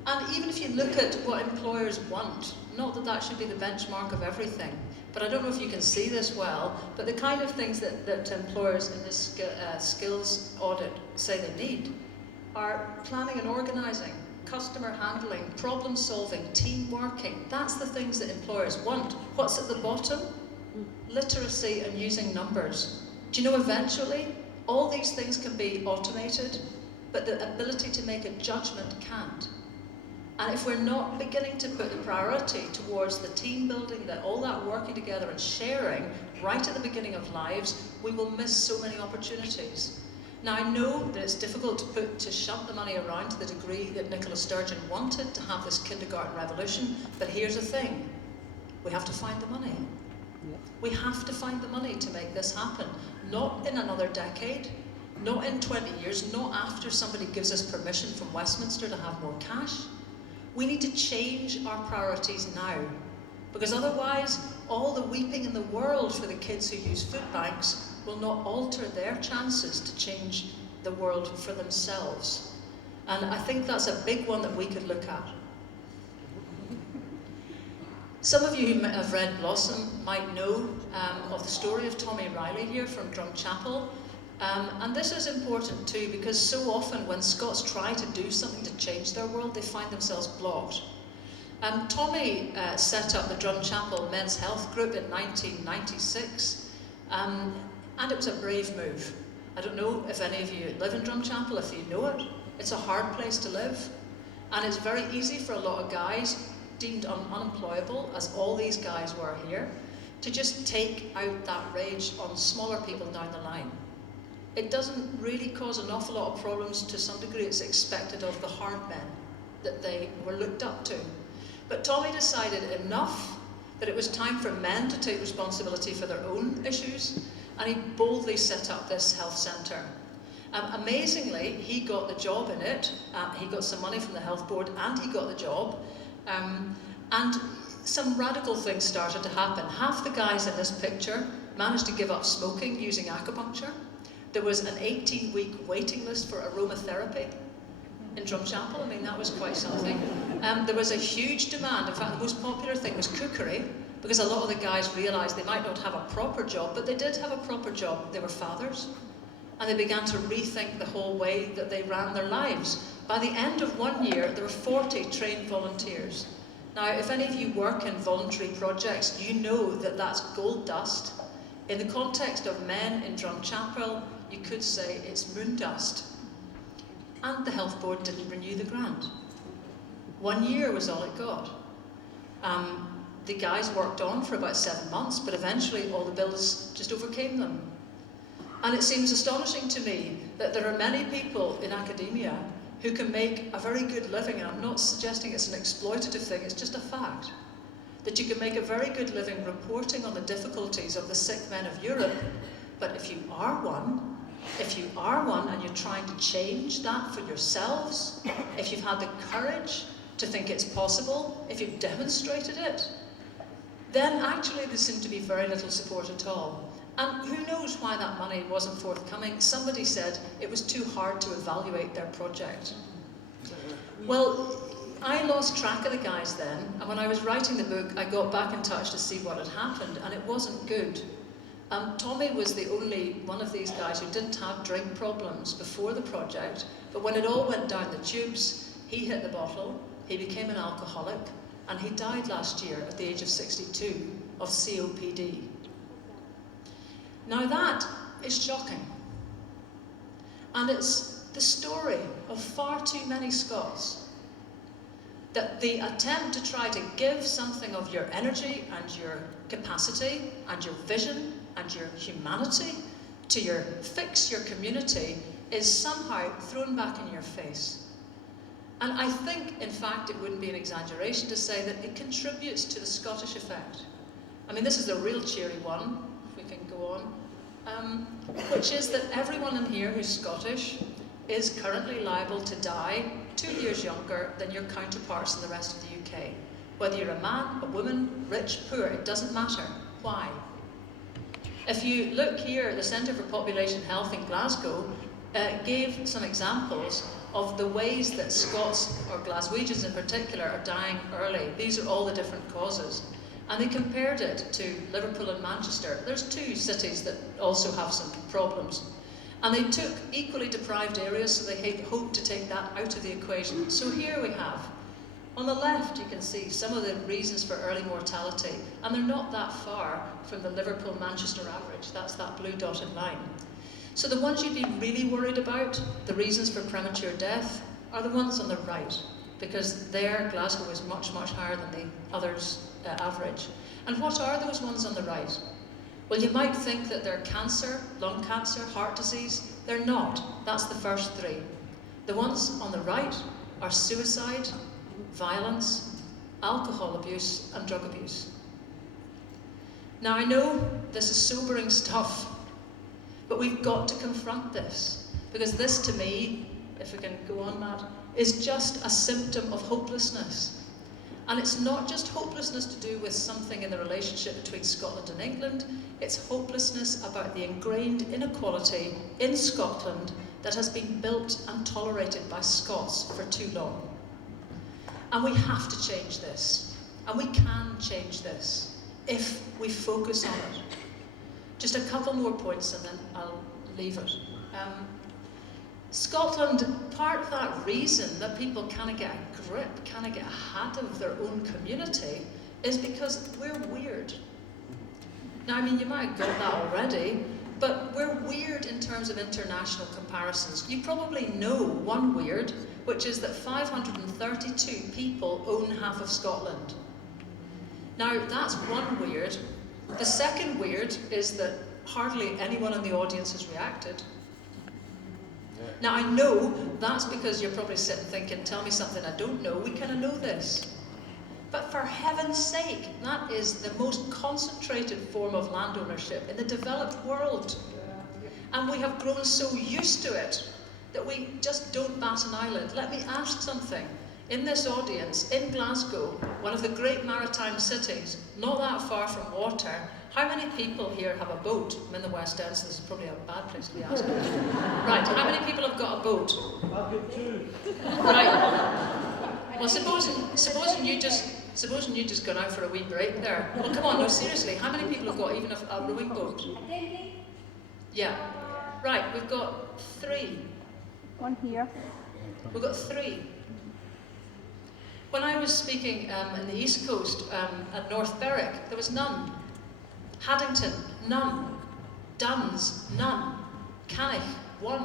And even if you look at what employers want, not that that should be the benchmark of everything, but I don't know if you can see this well, but the kind of things that employers in this skills audit say they need are planning and organising, customer handling, problem solving, team working. That's the things that employers want. What's at the bottom? Literacy and using numbers. Do you know eventually all these things can be automated, but the ability to make a judgment can't. And if we're not beginning to put the priority towards the team building, that all that working together and sharing right at the beginning of lives, we will miss so many opportunities. Now I know that it's difficult to shunt the money around to the degree that Nicola Sturgeon wanted to have this kindergarten revolution, but here's the thing, we have to find the money. We have to find the money to make this happen, not in another decade, not in 20 years, not after somebody gives us permission from Westminster to have more cash. We need to change our priorities now, because otherwise all the weeping in the world for the kids who use food banks will not alter their chances to change the world for themselves. And I think that's a big one that we could look at. Some of you who have read Blossom might know of the story of Tommy Riley here from Drumchapel. And this is important too, because so often when Scots try to do something to change their world, they find themselves blocked. Tommy set up the Drumchapel Men's Health Group in 1996, and it was a brave move. I don't know if any of you live in Drumchapel, if you know it. It's a hard place to live, and it's very easy for a lot of guys, deemed unemployable, as all these guys were here, to just take out that rage on smaller people down the line. It doesn't really cause an awful lot of problems. To some degree it's expected of the hard men that they were looked up to. But Tommy decided enough that it was time for men to take responsibility for their own issues, and he boldly set up this health centre. Amazingly, he got the job in it. He got some money from the health board and he got the job. And some radical things started to happen. Half the guys in this picture managed to give up smoking using acupuncture. There was an 18-week waiting list for aromatherapy in Drumchapel. I mean, that was quite something. There was a huge demand. In fact, the most popular thing was cookery, because a lot of the guys realised they might not have a proper job, but they did have a proper job. They were fathers. And they began to rethink the whole way that they ran their lives. By the end of 1 year, there were 40 trained volunteers. Now, if any of you work in voluntary projects, you know that that's gold dust. In the context of men in Drumchapel, you could say it's moon dust. And the health board didn't renew the grant. 1 year was all it got. The guys worked on for about 7 months, but eventually all the bills just overcame them. And it seems astonishing to me that there are many people in academia who can make a very good living, and I'm not suggesting it's an exploitative thing, it's just a fact, that you can make a very good living reporting on the difficulties of the sick men of Europe, but if you are one and you're trying to change that for yourselves, if you've had the courage to think it's possible, if you've demonstrated it, then actually there seemed to be very little support at all. And who knows why that money wasn't forthcoming? Somebody said it was too hard to evaluate their project. Well, I lost track of the guys then, and when I was writing the book, I got back in touch to see what had happened, and it wasn't good. Tommy was the only one of these guys who didn't have drink problems before the project, but when it all went down the tubes, he hit the bottle, he became an alcoholic, and he died last year at the age of 62 of COPD. Now that is shocking. And it's the story of far too many Scots. that the attempt to try to give something of your energy and your capacity and your vision and your humanity to fix your community is somehow thrown back in your face. And I think, in fact, it wouldn't be an exaggeration to say that it contributes to the Scottish effect. I mean, this is a real cheery one, if we can go on, which is that everyone in here who's Scottish is currently liable to die 2 years younger than your counterparts in the rest of the UK. Whether you're a man, a woman, rich, poor, it doesn't matter. Why? If you look here, the Centre for Population Health in Glasgow gave some examples of the ways that Scots, or Glaswegians in particular, are dying early. These are all the different causes. And they compared it to Liverpool and Manchester. There's 2 cities that also have some problems. And they took equally deprived areas, so they hoped to take that out of the equation. So here we have, on the left you can see some of the reasons for early mortality, and they're not that far from the Liverpool-Manchester average. That's that blue dotted line. So the ones you'd be really worried about, the reasons for premature death, are the ones on the right, because there Glasgow is much, much higher than the others' average. And what are those ones on the right? Well, you might think that they're cancer, lung cancer, heart disease. They're not. That's the first 3. The ones on the right are suicide, violence, alcohol abuse, and drug abuse. Now, I know this is sobering stuff, but we've got to confront this, because this, to me, if we can go on, Matt, is just a symptom of hopelessness. And it's not just hopelessness to do with something in the relationship between Scotland and England, it's hopelessness about the ingrained inequality in Scotland that has been built and tolerated by Scots for too long. And we have to change this, and we can change this if we focus on it. Just a couple more points and then I'll leave it. Scotland, part of that reason that people cannot get a grip, cannot get a hand of their own community, is because we're weird. Now, I mean, you might have got that already, but we're weird in terms of international comparisons. You probably know one weird, which is that 532 people own half of Scotland. Now, that's one weird. The second weird is that hardly anyone in the audience has reacted. Now, I know that's because you're probably sitting thinking, tell me something I don't know. We kind of know this. But for heaven's sake, that is the most concentrated form of land ownership in the developed world. And we have grown so used to it that we just don't bat an eyelid. Let me ask something. In this audience, in Glasgow, one of the great maritime cities, not that far from water, how many people here have a boat? I'm in the West End, so this is probably a bad place to be asking. Right, how many people have got a boat? I've got 2. Right. Well, supposing you just gone out for a wee break there. Well, come on, no, seriously, how many people have got even a rowing boat? Yeah. Right, we've got 3. One here. We've got 3. When I was speaking in the East Coast, at North Berwick, there was none. Haddington, none. Duns, none. Cannock, 1.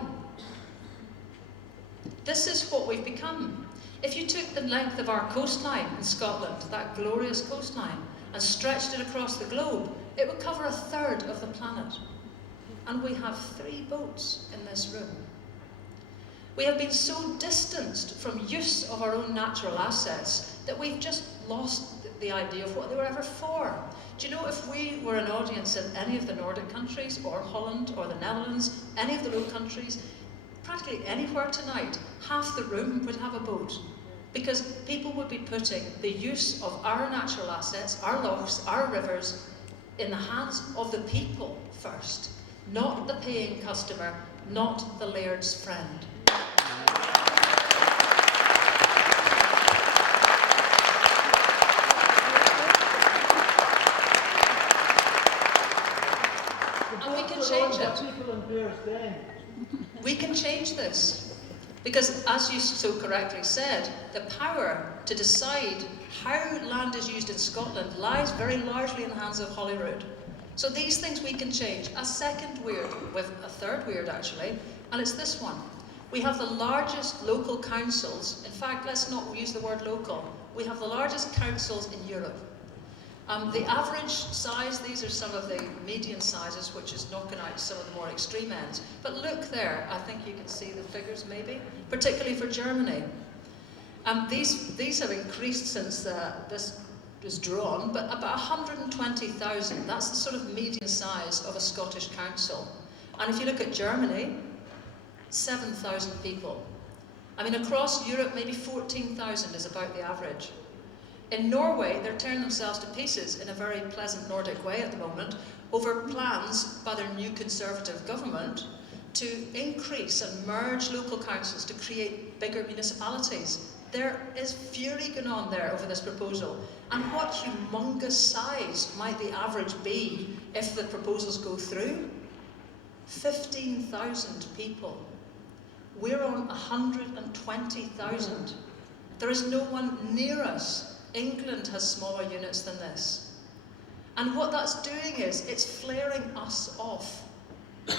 This is what we've become. If you took the length of our coastline in Scotland, that glorious coastline, and stretched it across the globe, it would cover 1/3 of the planet. And we have 3 boats in this room. We have been so distanced from use of our own natural assets that we've just lost the idea of what they were ever for. Do you know, if we were an audience in any of the Nordic countries, or Holland, or the Netherlands, any of the Low Countries, practically anywhere tonight, half the room would have a boat. Because people would be putting the use of our natural assets, our lochs, our rivers, in the hands of the people first. Not the paying customer, not the laird's friend. And we can change it. We can change this. Because, as you so correctly said, the power to decide how land is used in Scotland lies very largely in the hands of Holyrood. So these things we can change. A second weird, with a third weird actually, and it's this one. We have the largest local councils. In fact, let's not use the word local. We have the largest councils in Europe. The average size, these are some of the median sizes, which is knocking out some of the more extreme ends. But look there, I think you can see the figures maybe, particularly for Germany. These have increased since this was drawn, but about 120,000, that's the sort of median size of a Scottish council. And if you look at Germany, 7,000 people. I mean, across Europe, maybe 14,000 is about the average. In Norway, they're tearing themselves to pieces in a very pleasant Nordic way at the moment over plans by their new Conservative government to increase and merge local councils to create bigger municipalities. There is fury going on there over this proposal. And what humongous size might the average be if the proposals go through? 15,000 people. We're on 120,000. There is no one near us. England has smaller units than this. And what that's doing is, it's flaring us off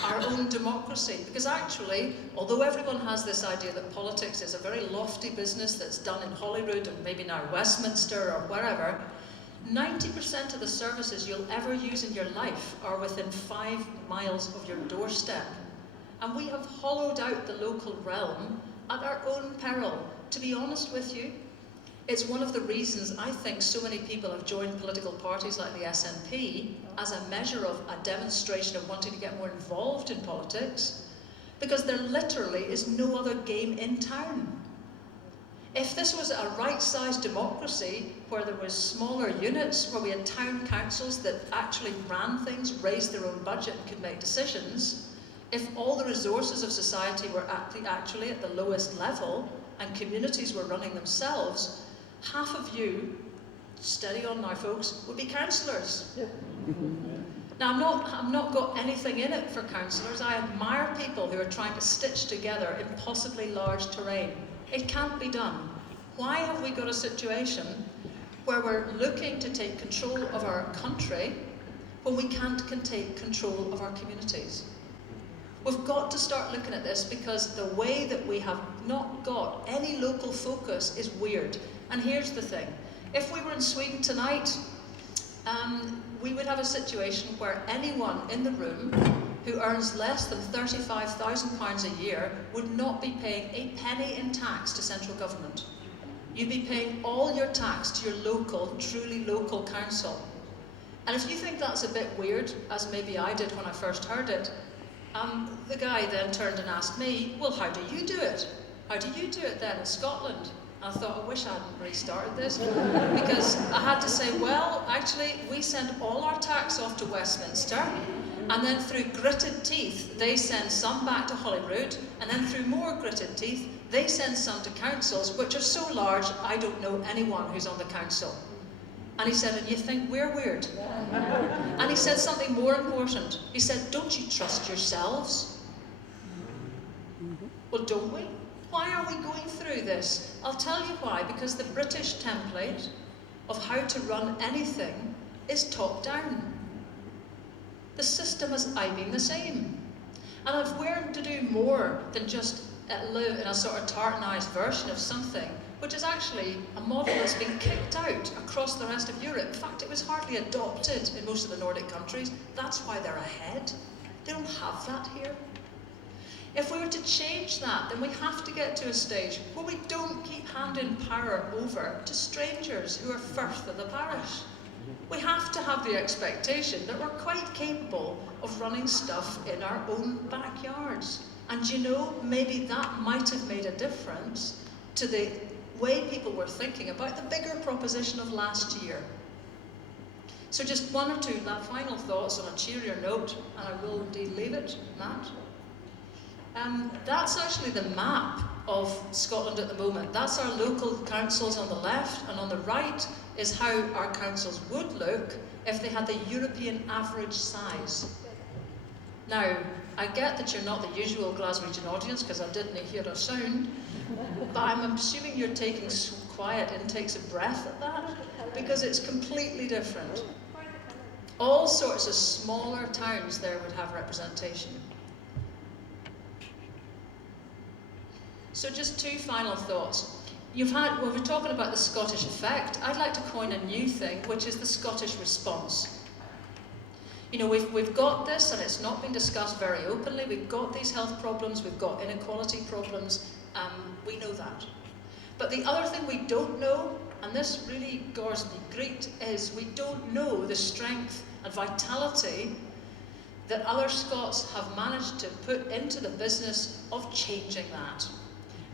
our own democracy. Because actually, although everyone has this idea that politics is a very lofty business that's done in Holyrood and maybe now Westminster or wherever, 90% of the services you'll ever use in your life are within 5 miles of your doorstep. And we have hollowed out the local realm at our own peril. To be honest with you, it's one of the reasons I think so many people have joined political parties like the SNP as a measure of a demonstration of wanting to get more involved in politics, because there literally is no other game in town. If this was a right-sized democracy where there was smaller units, where we had town councils that actually ran things, raised their own budget and could make decisions, if all the resources of society were actually at the lowest level and communities were running themselves, half of you, steady on now folks, would be councillors. Now I'm not got anything in it for councillors. I admire people who are trying to stitch together impossibly large terrain. It can't be done. Why have we got a situation where we're looking to take control of our country when we can't take control of our communities? We've got to start looking at this, because the way that we have not got any local focus is weird. And here's the thing. If we were in Sweden tonight, we would have a situation where anyone in the room who earns less than £35,000 a year would not be paying a penny in tax to central government. You'd be paying all your tax to your local, truly local council. And if you think that's a bit weird, as maybe I did when I first heard it, the guy then turned and asked me, well, how do you do it? How do you do it then in Scotland? And I thought, I wish I hadn't restarted this, because I had to say, well, actually, we send all our tax off to Westminster, and then through gritted teeth, they send some back to Holyrood, and then through more gritted teeth, they send some to councils, which are so large, I don't know anyone who's on the council. And he said, and you think we're weird? And he said something more important. He said, don't you trust yourselves? Well, don't we? Why are we going through this? I'll tell you why. Because the British template of how to run anything is top down. The system has been the same. And if we're to do more than just live in a sort of tartanised version of something, which is actually a model that's been kicked out across the rest of Europe. In fact, it was hardly adopted in most of the Nordic countries. That's why they're ahead. They don't have that here. If we were to change that, then we have to get to a stage where we don't keep handing power over to strangers who are first of the parish. We have to have the expectation that we're quite capable of running stuff in our own backyards. And you know, maybe that might have made a difference to the way people were thinking about the bigger proposition of last year. So just one or two final thoughts on a cheerier note, and I will indeed leave it, Matt. That's actually the map of Scotland at the moment. That's our local councils on the left, and on the right is how our councils would look if they had the European average size. Now, I get that you're not the usual Glaswegian audience, because I didn't hear a sound, but I'm assuming you're taking quiet intakes of breath at that, because it's completely different. All sorts of smaller towns there would have representation. So just two final thoughts. Well, we're talking about the Scottish effect. I'd like to coin a new thing, which is the Scottish response. You know, we've got this, and it's not been discussed very openly. We've got these health problems, we've got inequality problems, we know that. But the other thing we don't know, and this really gores me great, is we don't know the strength and vitality that other Scots have managed to put into the business of changing that.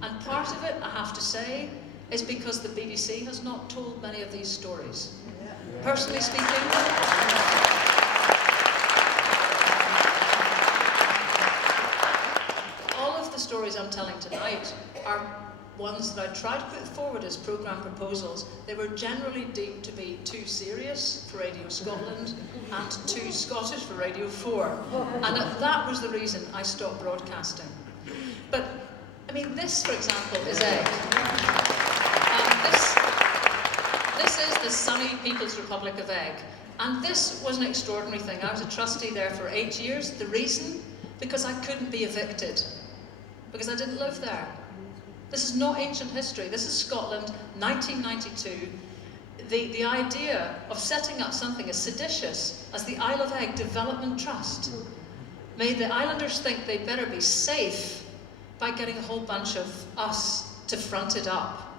And part of it, I have to say, is because the BBC has not told many of these stories. Personally speaking, all of the stories I'm telling tonight are ones that I tried to put forward as programme proposals. They were generally deemed to be too serious for Radio Scotland and too Scottish for Radio 4. And that was the reason I stopped broadcasting. But I mean, this, for example, is egg. This is the sunny People's Republic of Egg. And this was an extraordinary thing. I was a trustee there for 8 years. The reason? Because I couldn't be evicted. Because I didn't live there. This is not ancient history. This is Scotland, 1992. The idea of setting up something as seditious as the Isle of Egg Development Trust made the islanders think they'd better be safe by getting a whole bunch of us to front it up.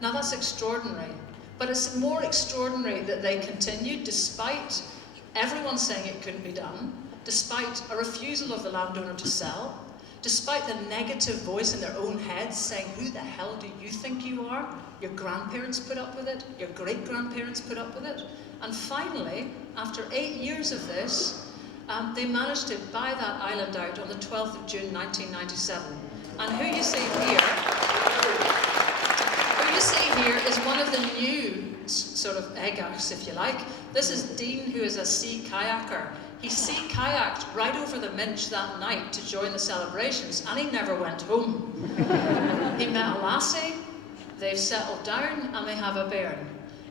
Now that's extraordinary, but it's more extraordinary that they continued despite everyone saying it couldn't be done, despite a refusal of the landowner to sell, despite the negative voice in their own heads saying, who the hell do you think you are? Your grandparents put up with it, your great-grandparents put up with it. And finally, after 8 years of this, they managed to buy that island out on the 12th of June 1997. And who you see here is one of the new sort of eggachs, if you like. This is Dean, who is a sea kayaker. He sea kayaked right over the Minch that night to join the celebrations, and he never went home. He met a lassie, they've settled down, and they have a bairn.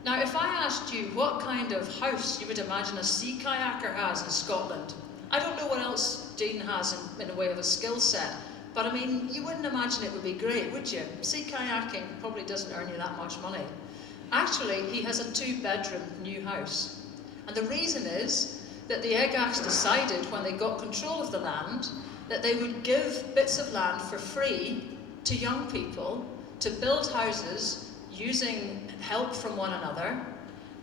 Now, if I asked you what kind of house you would imagine a sea kayaker has in Scotland, I don't know what else Dean has in the way of a skill set, but I mean, you wouldn't imagine it would be great, would you? Sea kayaking probably doesn't earn you that much money. Actually, he has a 2-bedroom new house. And the reason is that the Eggachs decided, when they got control of the land, that they would give bits of land for free to young people to build houses using help from one another.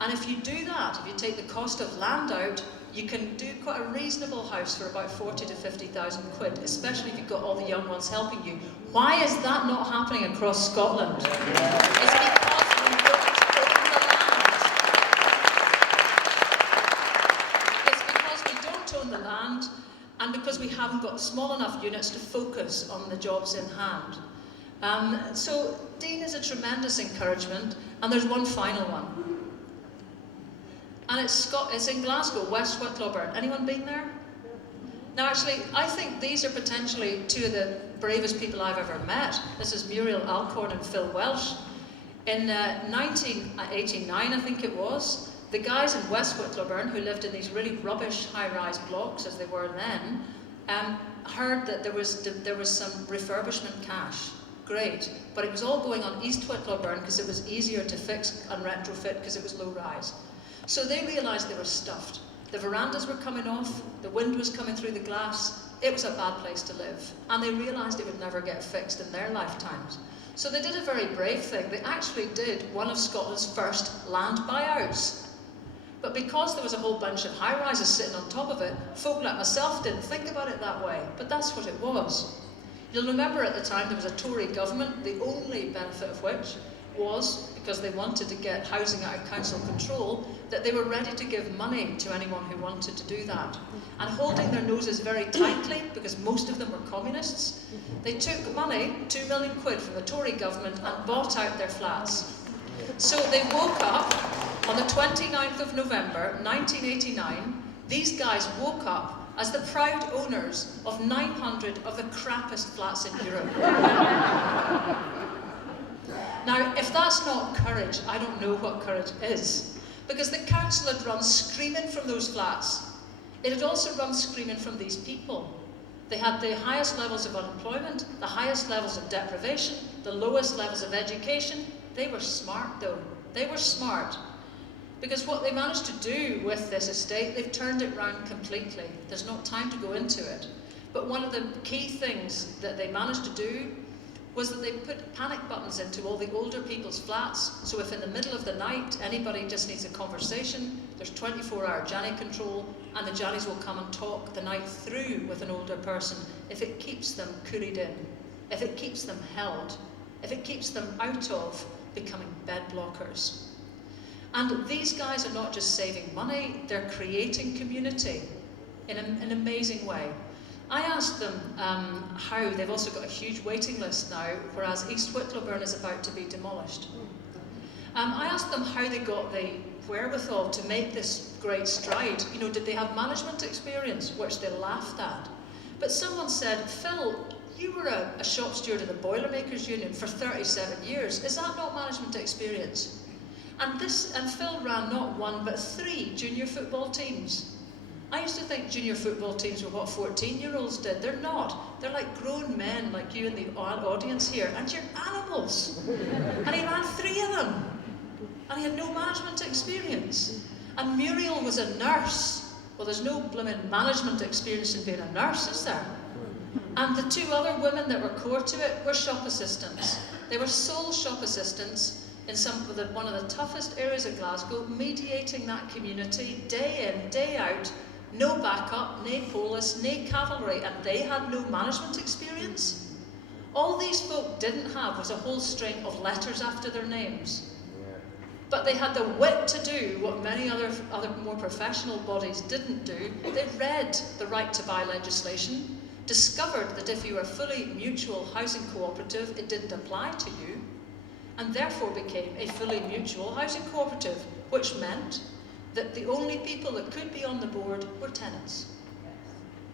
And if you do that, if you take the cost of land out, you can do quite a reasonable house for about 40 to 50,000 quid, especially if you've got all the young ones helping you. Why is that not happening across Scotland? It's because we don't own the land. It's because we don't own the land, and because we haven't got small enough units to focus on the jobs in hand. So Dean is a tremendous encouragement, and there's one final one. And it's in Glasgow, West Wicklow Burn. Anyone been there? Now actually, I think these are potentially two of the bravest people I've ever met. This is Muriel Alcorn and Phil Welsh. In 1989, I think it was, the guys in West Wicklow Burn, who lived in these really rubbish high-rise blocks as they were then, heard that there was some refurbishment cash. Great, but it was all going on East Wicklow Burn because it was easier to fix and retrofit because it was low-rise. So they realised they were stuffed. The verandas were coming off, the wind was coming through the glass, it was a bad place to live. And they realised it would never get fixed in their lifetimes. So they did a very brave thing. They actually did one of Scotland's first land buyouts. But because there was a whole bunch of high-rises sitting on top of it, folk like myself didn't think about it that way, but that's what it was. You'll remember at the time there was a Tory government, the only benefit of which was, because they wanted to get housing out of council control, that they were ready to give money to anyone who wanted to do that. And holding their noses very tightly, because most of them were communists, they took money, 2 million quid from the Tory government, and bought out their flats. So they woke up on the 29th of November 1989, these guys woke up as the proud owners of 900 of the crappiest flats in Europe. Now, if that's not courage, I don't know what courage is. Because the council had run screaming from those flats. It had also run screaming from these people. They had the highest levels of unemployment, the highest levels of deprivation, the lowest levels of education. They were smart though. They were smart. Because what they managed to do with this estate, they've turned it round completely. There's not time to go into it. But one of the key things that they managed to do was that they put panic buttons into all the older people's flats. So if in the middle of the night anybody just needs a conversation, there's 24-hour Janny control, and the Jannies will come and talk the night through with an older person if it keeps them cooried in, if it keeps them held, if it keeps them out of becoming bed blockers. And these guys are not just saving money, they're creating community in an amazing way. I asked them how, they've also got a huge waiting list now, whereas East Whittlowburn is about to be demolished. I asked them how they got the wherewithal to make this great stride. You know, did they have management experience, which they laughed at? But someone said, Phil, you were a shop steward in the Boilermakers Union for 37 years. Is that not management experience? And Phil ran not one, but 3 junior football teams. I used to think junior football teams were what 14-year-olds did. They're not. They're like grown men like you in the audience here, and you're animals. And he ran 3 of them. And he had no management experience. And Muriel was a nurse. Well, there's no blooming management experience in being a nurse, is there? And the 2 other women that were core to it were shop assistants. They were sole shop assistants in one of the toughest areas of Glasgow, mediating that community day in, day out. No backup, no police, no cavalry, and they had no management experience. All these folk didn't have was a whole string of letters after their names. But they had the wit to do what many other more professional bodies didn't do. They read the right to buy legislation, discovered that if you were a fully mutual housing cooperative, it didn't apply to you, and therefore became a fully mutual housing cooperative, which meant that the only people that could be on the board were tenants.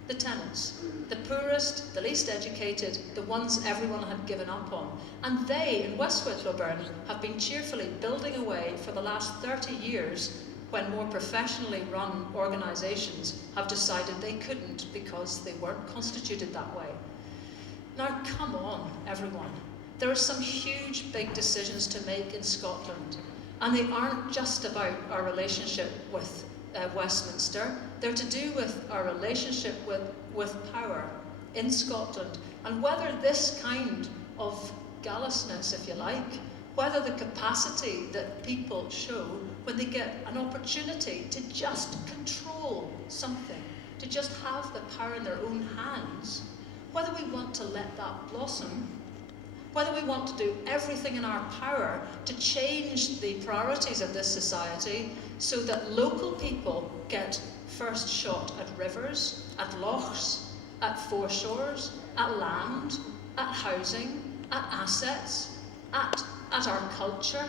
The tenants. The poorest, the least educated, the ones everyone had given up on. And they, in West Whittlowburn, have been cheerfully building away for the last 30 years when more professionally run organisations have decided they couldn't because they weren't constituted that way. Now, come on, everyone. There are some huge, big decisions to make in Scotland. And they aren't just about our relationship with Westminster. They're to do with our relationship with power in Scotland. And whether this kind of gallousness, if you like, whether the capacity that people show when they get an opportunity to just control something, to just have the power in their own hands, whether we want to let that blossom, whether we want to do everything in our power to change the priorities of this society so that local people get first shot at rivers, at lochs, at foreshores, at land, at housing, at assets, at our culture,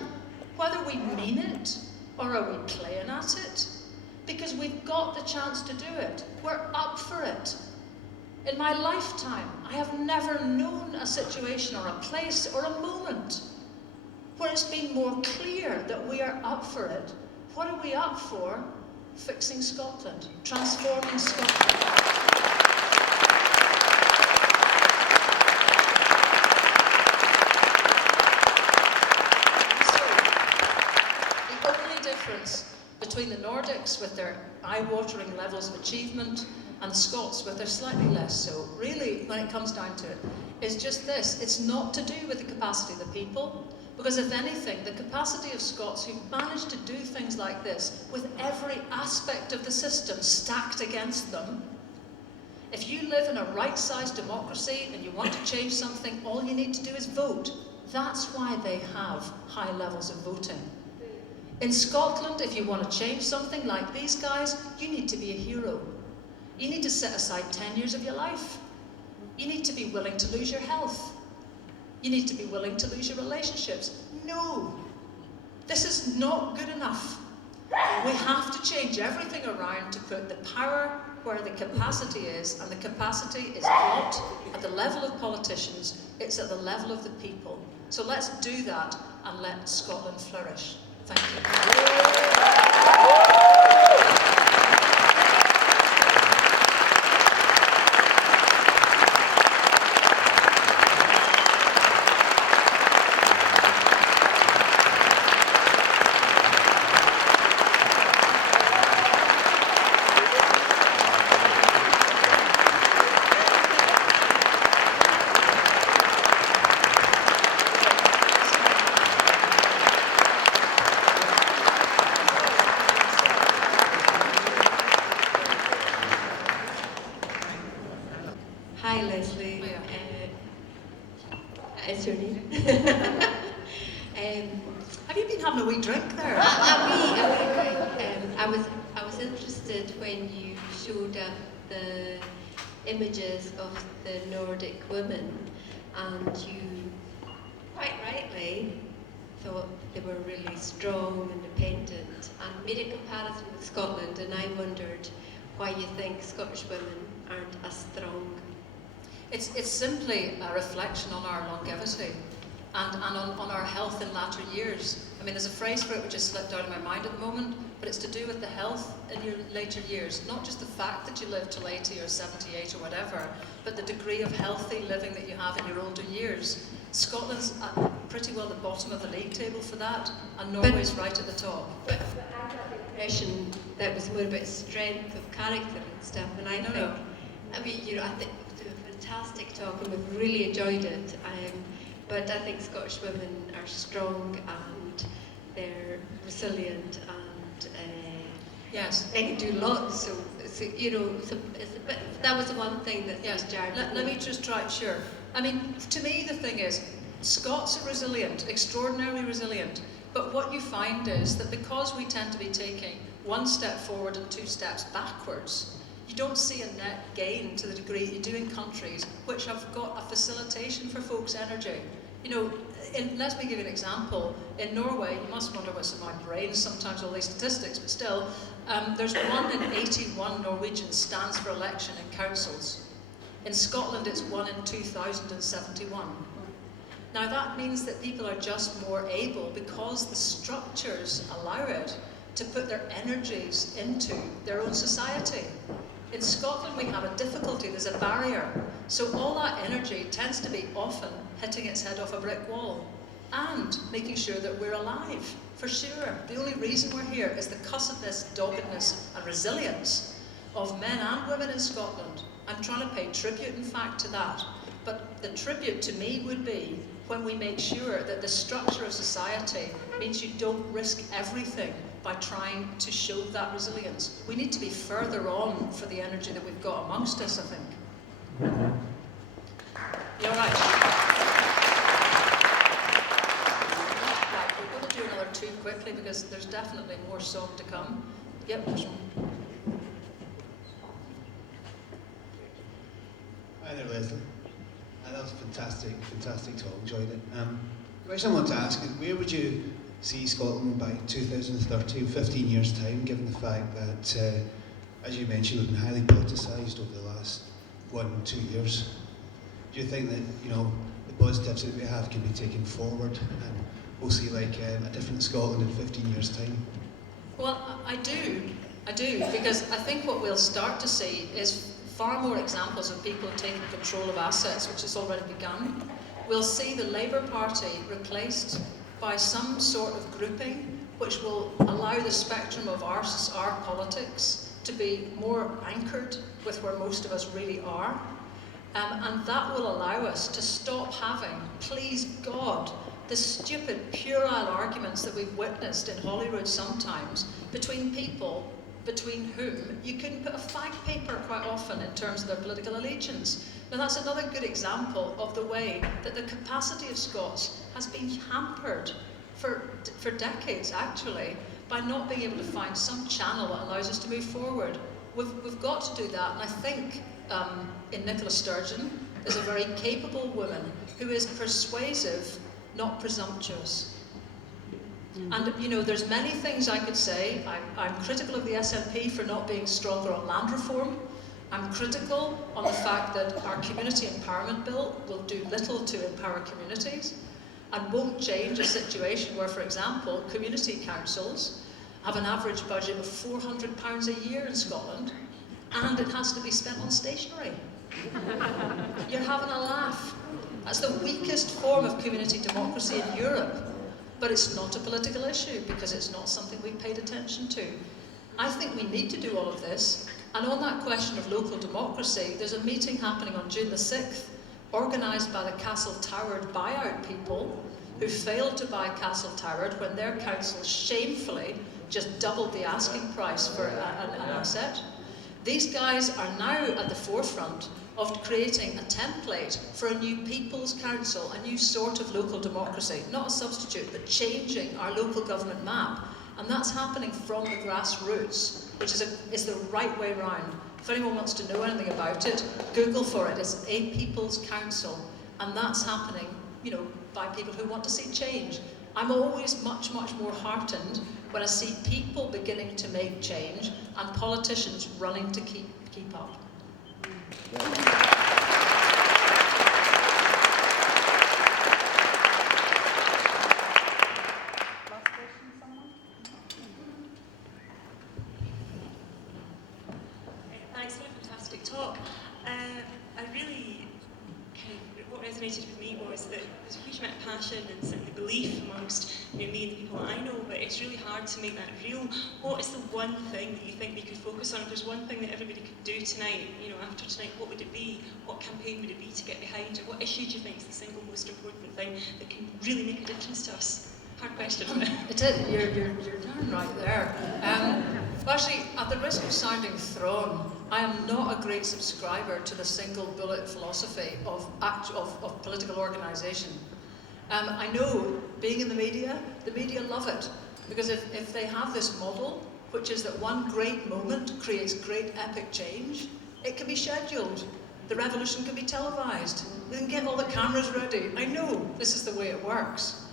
whether we mean it or are we playing at it, because we've got the chance to do it. We're up for it. In my lifetime, I have never known a situation or a place or a moment where it's been more clear that we are up for it. What are we up for? Fixing Scotland, transforming Scotland. Between the Nordics with their eye-watering levels of achievement and Scots with their slightly less so, really, when it comes down to it, is just this. It's not to do with the capacity of the people, because if anything, the capacity of Scots who've managed to do things like this with every aspect of the system stacked against them. If you live in a right-sized democracy and you want to change something, all you need to do is vote. That's why they have high levels of voting. In Scotland, if you want to change something like these guys, you need to be a hero. You need to set aside 10 years of your life. You need to be willing to lose your health. You need to be willing to lose your relationships. No, this is not good enough. We have to change everything around to put the power where the capacity is, and the capacity is not at the level of politicians, it's at the level of the people. So let's do that and let Scotland flourish. Thank you. Hi, Lesley. Oh, yeah. It's your name. Have you been having a wee drink there? I was interested when you showed up the images of the Nordic women, and you quite rightly thought they were really strong, independent, and made a comparison with Scotland, and I wondered why you think Scottish women aren't as strong. It's simply a reflection on our longevity and on our health in latter years. I mean, there's a phrase for it which has slipped out of my mind at the moment, but it's to do with the health in your later years. Not just the fact that you live till 80 or 78 or whatever, but the degree of healthy living that you have in your older years. Scotland's at pretty well the bottom of the league table for that, and Norway's right at the top. But I got the impression that was more about strength of character and stuff, and I think, I think it was a fantastic talk, and we've really enjoyed it. But I think Scottish women are strong and they're resilient, and yes, they can do lots. So that was the one thing that jarred. Let me just try. Sure. I mean, to me, the thing is, Scots are resilient, extraordinarily resilient. But what you find is that because we tend to be taking one step forward and two steps backwards, you don't see a net gain to the degree you do in countries which have got a facilitation for folks' energy. You know, let me give you an example. In Norway, you must wonder what's in my brain sometimes, all these statistics, but still, there's 1 in 81 Norwegians stands for election in councils. In Scotland, it's 1 in 2,071. Now that means that people are just more able, because the structures allow it, to put their energies into their own society. In Scotland, we have a difficulty, there's a barrier. So all that energy tends to be often hitting its head off a brick wall and making sure that we're alive, for sure. The only reason we're here is the cussedness, doggedness and resilience of men and women in Scotland. I'm trying to pay tribute, in fact, to that. But the tribute to me would be when we make sure that the structure of society means you don't risk everything by trying to show that resilience. We need to be further on for the energy that we've got amongst us, I think. You all right? Right, we're going to do another two quickly because there's definitely more song to come. Yep, there's one. Hi there, Lesley. That was a fantastic talk, enjoyed it. The question I want to ask is, where would you see Scotland by 2030, 15 years' time, given the fact that, as you mentioned, we've been highly politicised over the last 1-2 years? Do you think that, the positives that we have can be taken forward and we'll see like a different Scotland in 15 years' time? Well, I do, because I think what we'll start to see is far more examples of people taking control of assets, which has already begun. We'll see the Labour Party replaced by some sort of grouping which will allow the spectrum of our politics to be more anchored with where most of us really are. And that will allow us to stop having, please God, the stupid puerile arguments that we've witnessed in Holyrood sometimes between people between whom you couldn't put a fag paper quite often in terms of their political allegiance. Now that's another good example of the way that the capacity of Scots has been hampered for decades actually by not being able to find some channel that allows us to move forward. We've got to do that, and I think in Nicola Sturgeon is a very capable woman who is persuasive, not presumptuous. And there's many things I could say. I'm critical of the SNP for not being stronger on land reform. I'm critical on the fact that our community empowerment bill will do little to empower communities and won't change a situation where, for example, community councils have an average budget of £400 a year in Scotland, and it has to be spent on stationery. You're having a laugh. That's the weakest form of community democracy in Europe. But it's not a political issue because it's not something we've paid attention to. I think we need to do all of this. And on that question of local democracy, there's a meeting happening on June the 6th, organised by the Castle Toward buyout people who failed to buy Castle Toward when their council shamefully just doubled the asking price for an asset. These guys are now at the forefront of creating a template for a new People's Council, a new sort of local democracy, not a substitute, but changing our local government map. And that's happening from the grassroots, which is the right way round. If anyone wants to know anything about it, Google for it. It's a People's Council, and that's happening, by people who want to see change. I'm always much, much more heartened when I see people beginning to make change and politicians running to keep up. Thanks for a fantastic talk. What resonated with me was that there's a huge amount of passion and certainly belief amongst me and the people that I know, but it's really hard to make that real. What is the one thing that you think we could focus on? If there's one thing that everybody could do tonight, after tonight, what would it be? What campaign would it be to get behind? Or what issue do you think is the single most important thing that can really make a difference to us? Hard question. It is. You're darn right there. Well, actually, at the risk of sounding thrown, I am not a great subscriber to the single bullet philosophy of political organisation. I know, being in the media love it, because if they have this model, which is that one great moment creates great epic change, it can be scheduled. The revolution can be televised. We can get all the cameras ready. I know this is the way it works.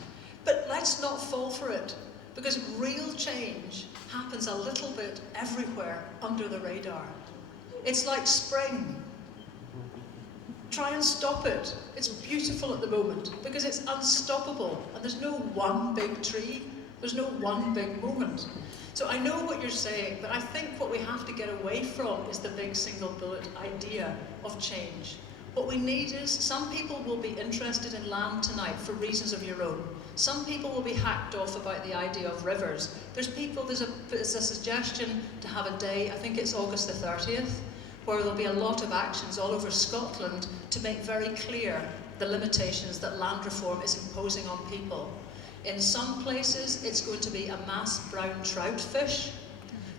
But let's not fall for it, because real change happens a little bit everywhere under the radar. It's like spring. Try and stop it. It's beautiful at the moment because it's unstoppable and there's no one big tree, there's no one big moment. So I know what you're saying, but I think what we have to get away from is the big single bullet idea of change. What we need is, some people will be interested in land tonight for reasons of your own. Some people will be hacked off about the idea of rivers. There's a suggestion to have a day, I think it's August the 30th, where there'll be a lot of actions all over Scotland to make very clear the limitations that land reform is imposing on people. In some places, it's going to be a mass brown trout fish,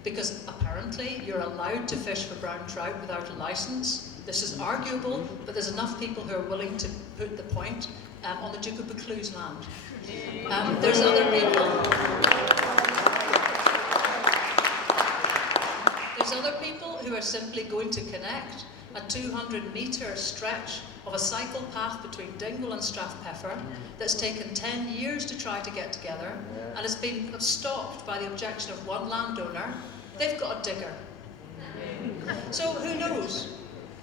because apparently you're allowed to fish for brown trout without a licence. This is arguable, but there's enough people who are willing to put the point on the Duke of Buccleuch's land. There's other people. There's other people who are simply going to connect a 200-metre stretch of a cycle path between Dingwall and Strathpeffer that's taken 10 years to try to get together, and has been stopped by the objection of one landowner. They've got a digger. So who knows?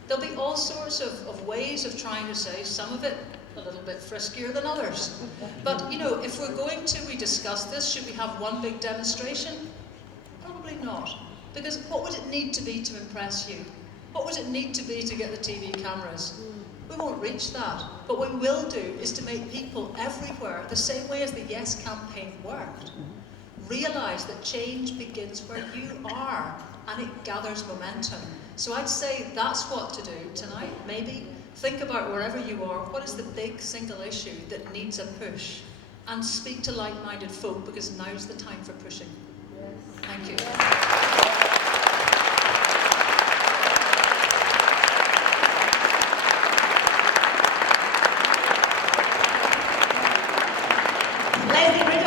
There'll be all sorts of ways of trying to say, some of it a little bit friskier than others. But, if we're going to rediscuss this, should we have one big demonstration? Probably not. Because what would it need to be to impress you? What would it need to be to get the TV cameras? We won't reach that. But what we will do is to make people everywhere, the same way as the Yes campaign worked, realise that change begins where you are, and it gathers momentum. So I'd say that's what to do tonight, maybe. Think about wherever you are, what is the big single issue that needs a push? And speak to like-minded folk, because now's the time for pushing. Thank you. Lesley, Riddoch.